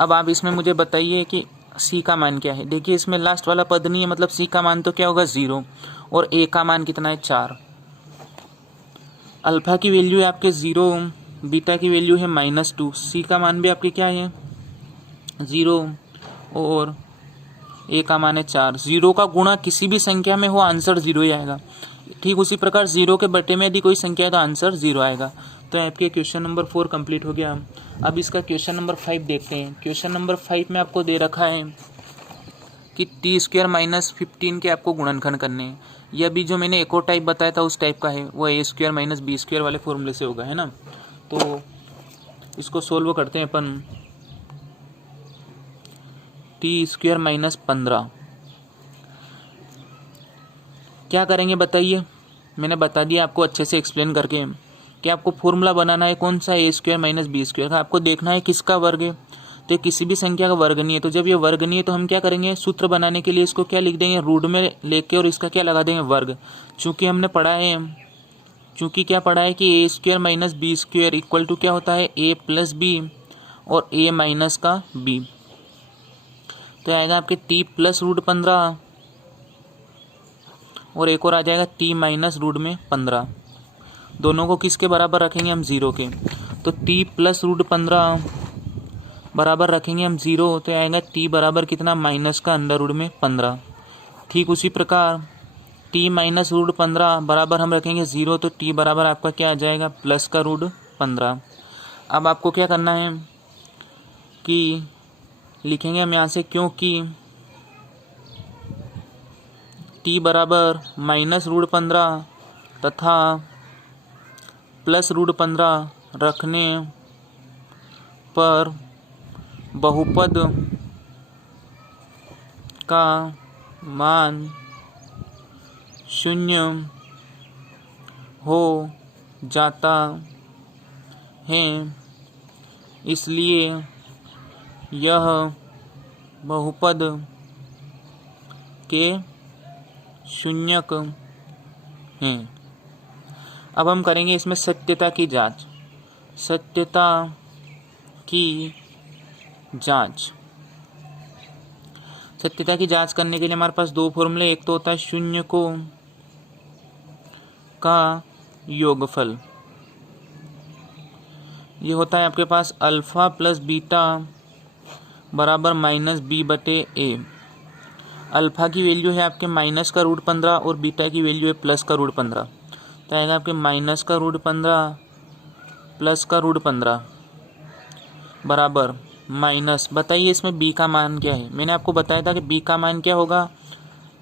अब आप इसमें मुझे बताइए कि c का मान क्या है। देखिए इसमें लास्ट वाला पद नहीं है, मतलब c का मान तो क्या होगा 0 और a का मान कितना है 4। अल्फ़ा की वैल्यू है आपके 0, बीटा की वैल्यू है -2, c का मान भी आपके क्या है 0 और a का मान है 4। 0 का गुणा किसी भी संख्या में हो आंसर 0 ही आएगा। ठीक उसी प्रकार 0 के बटे में यदि कोई संख्या है तो आंसर 0 आएगा। तो आपके क्वेश्चन नंबर 4 कंप्लीट हो गया। अब इसका क्वेश्चन नंबर 5 देखते हैं। क्वेश्चन नंबर 5 में आपको दे रखा है कि t² - 15 के आपको गुणनखंड करने हैं। यह भी जो मैंने एक और टाइप बताया था उस टाइप का है, वो a² - b² वाले फॉर्मूले से होगा, है ना। तो इसको सोल्व करते हैं अपन। t² - 15 क्या करेंगे बताइए। मैंने बता दिया आपको अच्छे से एक्सप्लेन करके कि आपको फॉर्मूला बनाना है कौन सा, a² - b² का। आपको देखना है किसका वर्ग है, तो ये किसी भी संख्या का वर्ग नहीं है। तो जब ये वर्ग नहीं है तो हम क्या करेंगे, सूत्र बनाने के लिए इसको क्या लिख देंगे, रूट में लेके और इसका क्या लगा देंगे वर्ग। चूंकि हमने पढ़ा है, चूंकि क्या पढ़ा है कि a² - b² इक्वल टू क्या होता है a + b और a माइनस का b। तो आएगा आपके t + √15 और एक और आ जाएगा t - √15। दोनों को किसके बराबर रखेंगे हम 0 के। तो t + √15 बराबर रखेंगे हम 0, तो आएगा t बराबर कितना माइनस का √15। ठीक उसी प्रकार t - √15 बराबर हम रखेंगे 0, तो t बराबर आपका क्या आ जाएगा प्लस का √15। अब आपको क्या करना है कि लिखेंगे हम यहाँ से, क्योंकि t बराबर -√15 तथा प्लस √15 रखने पर बहुपद का मान 0 हो जाता है, इसलिए यह बहुपद के शून्यक हैं। अब हम करेंगे इसमें सत्यता की जांच। सत्यता की जांच, सत्यता की जांच करने के लिए हमारे पास दो फॉर्मूले। एक तो होता है शून्यकों का योगफल ये होता है आपके पास अल्फ़ा प्लस बीटा बराबर माइनस बी बटे ए। अल्फ़ा की वैल्यू है आपके माइनस का रूट 15 और बीटा की वैल्यू है प्लस का रूट 15। तो आएगा आपके माइनस का रूट 15 प्लस का रूट 15 बराबर माइनस, बताइए इसमें b का मान क्या है। मैंने आपको बताया था कि b का मान क्या होगा,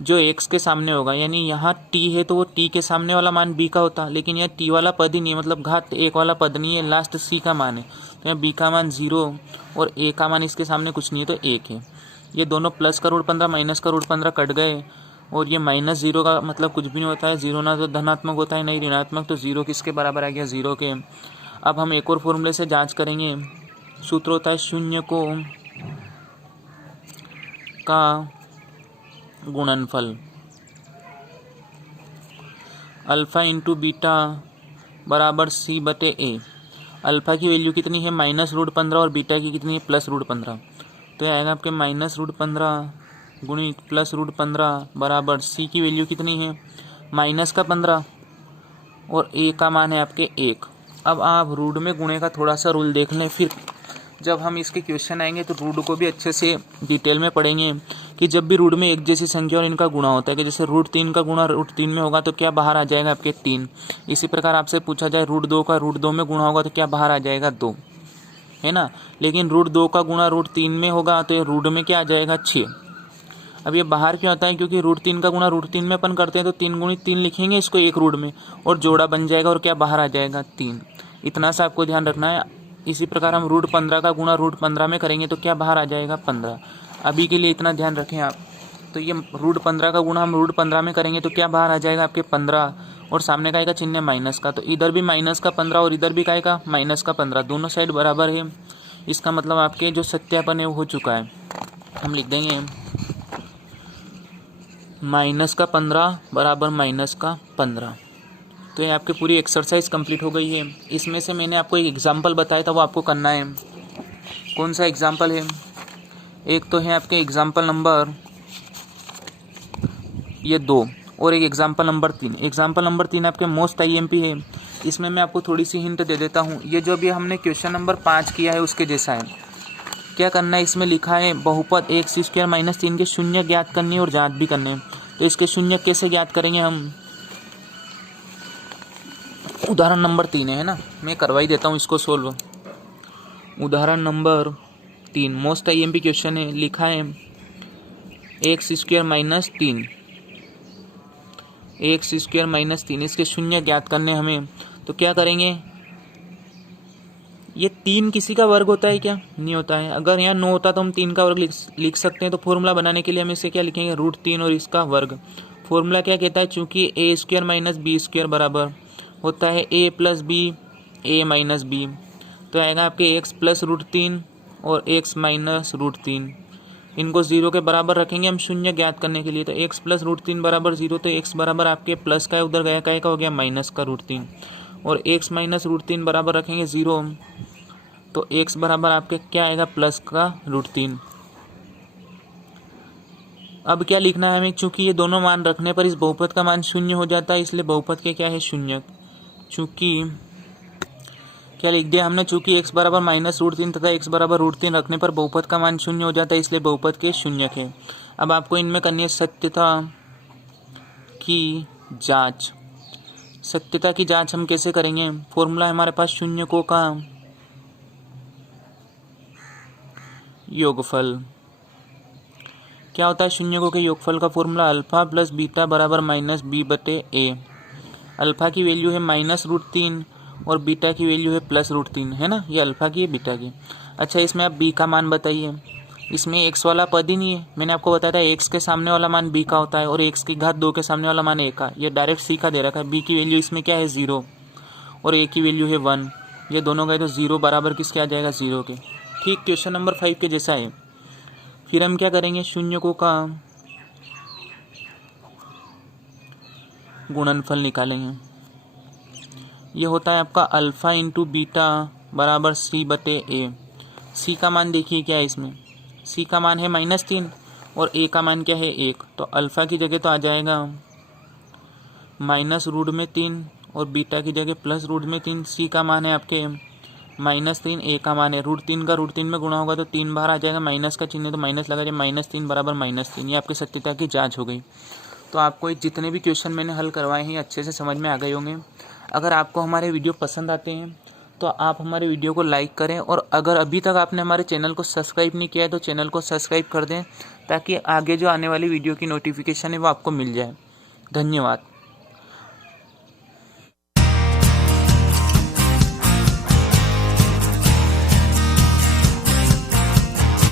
जो x के सामने होगा, यानी यहाँ t है तो वो t के सामने वाला मान b का होता, लेकिन यहाँ t वाला पद ही नहीं है, मतलब घात 1 वाला पद नहीं है, लास्ट c का मान है। तो यहाँ b का मान 0 और a का मान इसके सामने कुछ नहीं है तो 1 है। ये दोनों प्लस का रूट 15 माइनस का रूट 15 कट गए और ये माइनस 0 का मतलब कुछ भी नहीं होता है, 0 ना तो धनात्मक होता है नहीं ऋणात्मक, तो 0 किसके बराबर आ गया, 0 के। अब हम एक और फॉर्मूले से जाँच करेंगे। सूत्र होता है शून्य को का गुणनफल, अल्फ़ा इंटू बीटा बराबर सी बटे ए। अल्फ़ा की वैल्यू कितनी है माइनस रूट 15 और बीटा की कितनी है प्लस रूट 15। तो आएगा आपके माइनस रूट 15 गुणित प्लस रूट 15 बराबर सी की वैल्यू कितनी है माइनस का 15 और ए का मान है आपके 1। अब आप रूट में गुणे का थोड़ा सा रूल देख लें, फिर जब हम इसके क्वेश्चन आएंगे तो रूट को भी अच्छे से डिटेल में पढ़ेंगे कि जब भी रूट में एक जैसी संख्या और इनका गुणा होता है कि जैसे रूट 3 का गुणा रूट 3 में होगा तो क्या बाहर आ जाएगा आपके 3। इसी प्रकार आपसे पूछा जाए रूट 2 का रूट 2 में गुणा होगा तो क्या बाहर आ जाएगा 2, है ना। लेकिन रूट 2 का गुणा रूट 3 में होगा तो ये रूट में क्या आ जाएगा 6। अब ये बाहर क्यों आता है, क्योंकि रूट 3 का गुणा रूट 3 में अपन करते हैं तो 3 गुणित 3 लिखेंगे इसको एक रूट में और जोड़ा बन जाएगा और क्या बाहर आ जाएगा 3। इतना सा आपको ध्यान रखना है। इसी प्रकार हम रूट 15 का गुणा रूट 15 में करेंगे तो क्या बाहर आ जाएगा 15। अभी के लिए इतना ध्यान रखें आप। तो ये रूट 15 का गुणा हम रूट 15 में करेंगे तो क्या बाहर आ जाएगा आपके 15 और सामने का आएगा चिन्ह माइनस का, तो इधर भी माइनस का 15 और इधर भी का आएगा माइनस का 15, दोनों साइड बराबर है। इसका मतलब आपके जो सत्यापन है वो हो चुका है। हम लिख देंगे माइनस का 15 बराबर माइनस का 15। तो ये आपकी पूरी एक्सरसाइज कंप्लीट हो गई है। इसमें से मैंने आपको एक एग्जांपल बताया था वो आपको करना है। कौन सा एग्जांपल है, एक तो है आपके एग्जांपल नंबर ये 2 और एक एग्जांपल नंबर 3। एग्जांपल नंबर 3 आपके मोस्ट IMP है। इसमें मैं आपको थोड़ी सी हिंट दे देता हूँ। ये जो अभी हमने क्वेश्चन नंबर 5 किया है उसके जैसा है। क्या करना है, इसमें लिखा है बहुपद x² माइनस 3 के शून्य ज्ञात करनी है और जाँच भी करने। तो इसके शून्य कैसे ज्ञात करेंगे हम, उदाहरण नंबर 3 है ना, मैं करवा ही देता हूँ इसको सोल्व। उदाहरण नंबर 3 मोस्ट IMP क्वेश्चन है। लिखा है x² माइनस 3, x² माइनस 3, इसके शून्य ज्ञात करने हमें। तो क्या करेंगे, ये 3 किसी का वर्ग होता है क्या, नहीं होता है। अगर यहाँ 9 होता तो हम 3 का वर्ग लिख सकते हैं। तो फॉर्मूला बनाने के लिए हम इसे क्या लिखेंगे, रूट 3 और इसका वर्ग। फॉर्मूला क्या कहता है, चूंकि a² माइनस b² बराबर होता है a plus B a minus B. तो आएगा आपके x प्लस रूट 3 और x माइनस रूट 3, इनको 0 के बराबर रखेंगे हम शून्य ज्ञात करने के लिए। तो x प्लस रूट 3 बराबर 0, तो x बराबर आपके प्लस का है, उधर गया का हो गया माइनस का रूट 3, और x माइनस रूट 3 बराबर रखेंगे 0, तो x बराबर आपके क्या आएगा प्लस का रूट 3। अब क्या लिखना है हमें, चूंकि ये दोनों मान रखने पर इस बहुपद का मान शून्य हो जाता है, इसलिए बहुपद के क्या है शून्य। चूंकि क्या लिख दिया हमने, चूंकि x बराबर माइनस रूट 3 तथा x बराबर रूट 3 रखने पर बहुपद का मान शून्य हो जाता है, इसलिए बहुपद के शून्य है। अब आपको इनमें करनी है सत्यता की जांच। सत्यता की जांच हम कैसे करेंगे, फॉर्मूला हमारे पास शून्य को का योगफल। क्या होता है शून्य को के योगफल का फॉर्मूला, अल्फा प्लस बीटा बराबर माइनस बी बटे ए। अल्फा की वैल्यू है माइनस रूट 3 और बीटा की वैल्यू है प्लस रूट 3, है ना, ये अल्फा की है बीटा की। अच्छा, इसमें आप बी का मान बताइए। इसमें एक्स वाला पद ही नहीं है, मैंने आपको बताया था एक्स के सामने वाला मान बी का होता है और एक्स की घात 2 के सामने वाला मान ए का। ये डायरेक्ट सी का दे रखा है। बी की वैल्यू इसमें क्या है 0 और ए की वैल्यू है 1, ये दोनों गए तो 0 बराबर किसके आ जाएगा 0 के। ठीक क्वेश्चन नंबर 5 के जैसा है। फिर हम क्या करेंगे, शून्य को का गुणनफल निकालेंगे। ये होता है आपका अल्फ़ा इंटू बीटा बराबर सी बटे ए। सी का मान देखिए क्या है इसमें, सी का मान है -3 और ए का मान क्या है 1, तो अल्फ़ा की जगह तो आ जाएगा माइनस रूट में 3 और बीटा की जगह प्लस रूट में 3। सी का मान है आपके -3 ए का मान है, √3 का √3 में गुणा होगा तो 3 बार आ जाएगा, माइनस का चिन्ह है तो माइनस लगा जाए, -3 बराबर -3। ये आपकी सत्यता की जांच हो गई। तो आपको जितने भी क्वेश्चन मैंने हल करवाए हैं अच्छे से समझ में आ गए होंगे। अगर आपको हमारे वीडियो पसंद आते हैं तो आप हमारे वीडियो को लाइक करें, और अगर अभी तक आपने हमारे चैनल को सब्सक्राइब नहीं किया है तो चैनल को सब्सक्राइब कर दें, ताकि आगे जो आने वाली वीडियो की नोटिफिकेशन है वो आपको मिल जाए। धन्यवाद।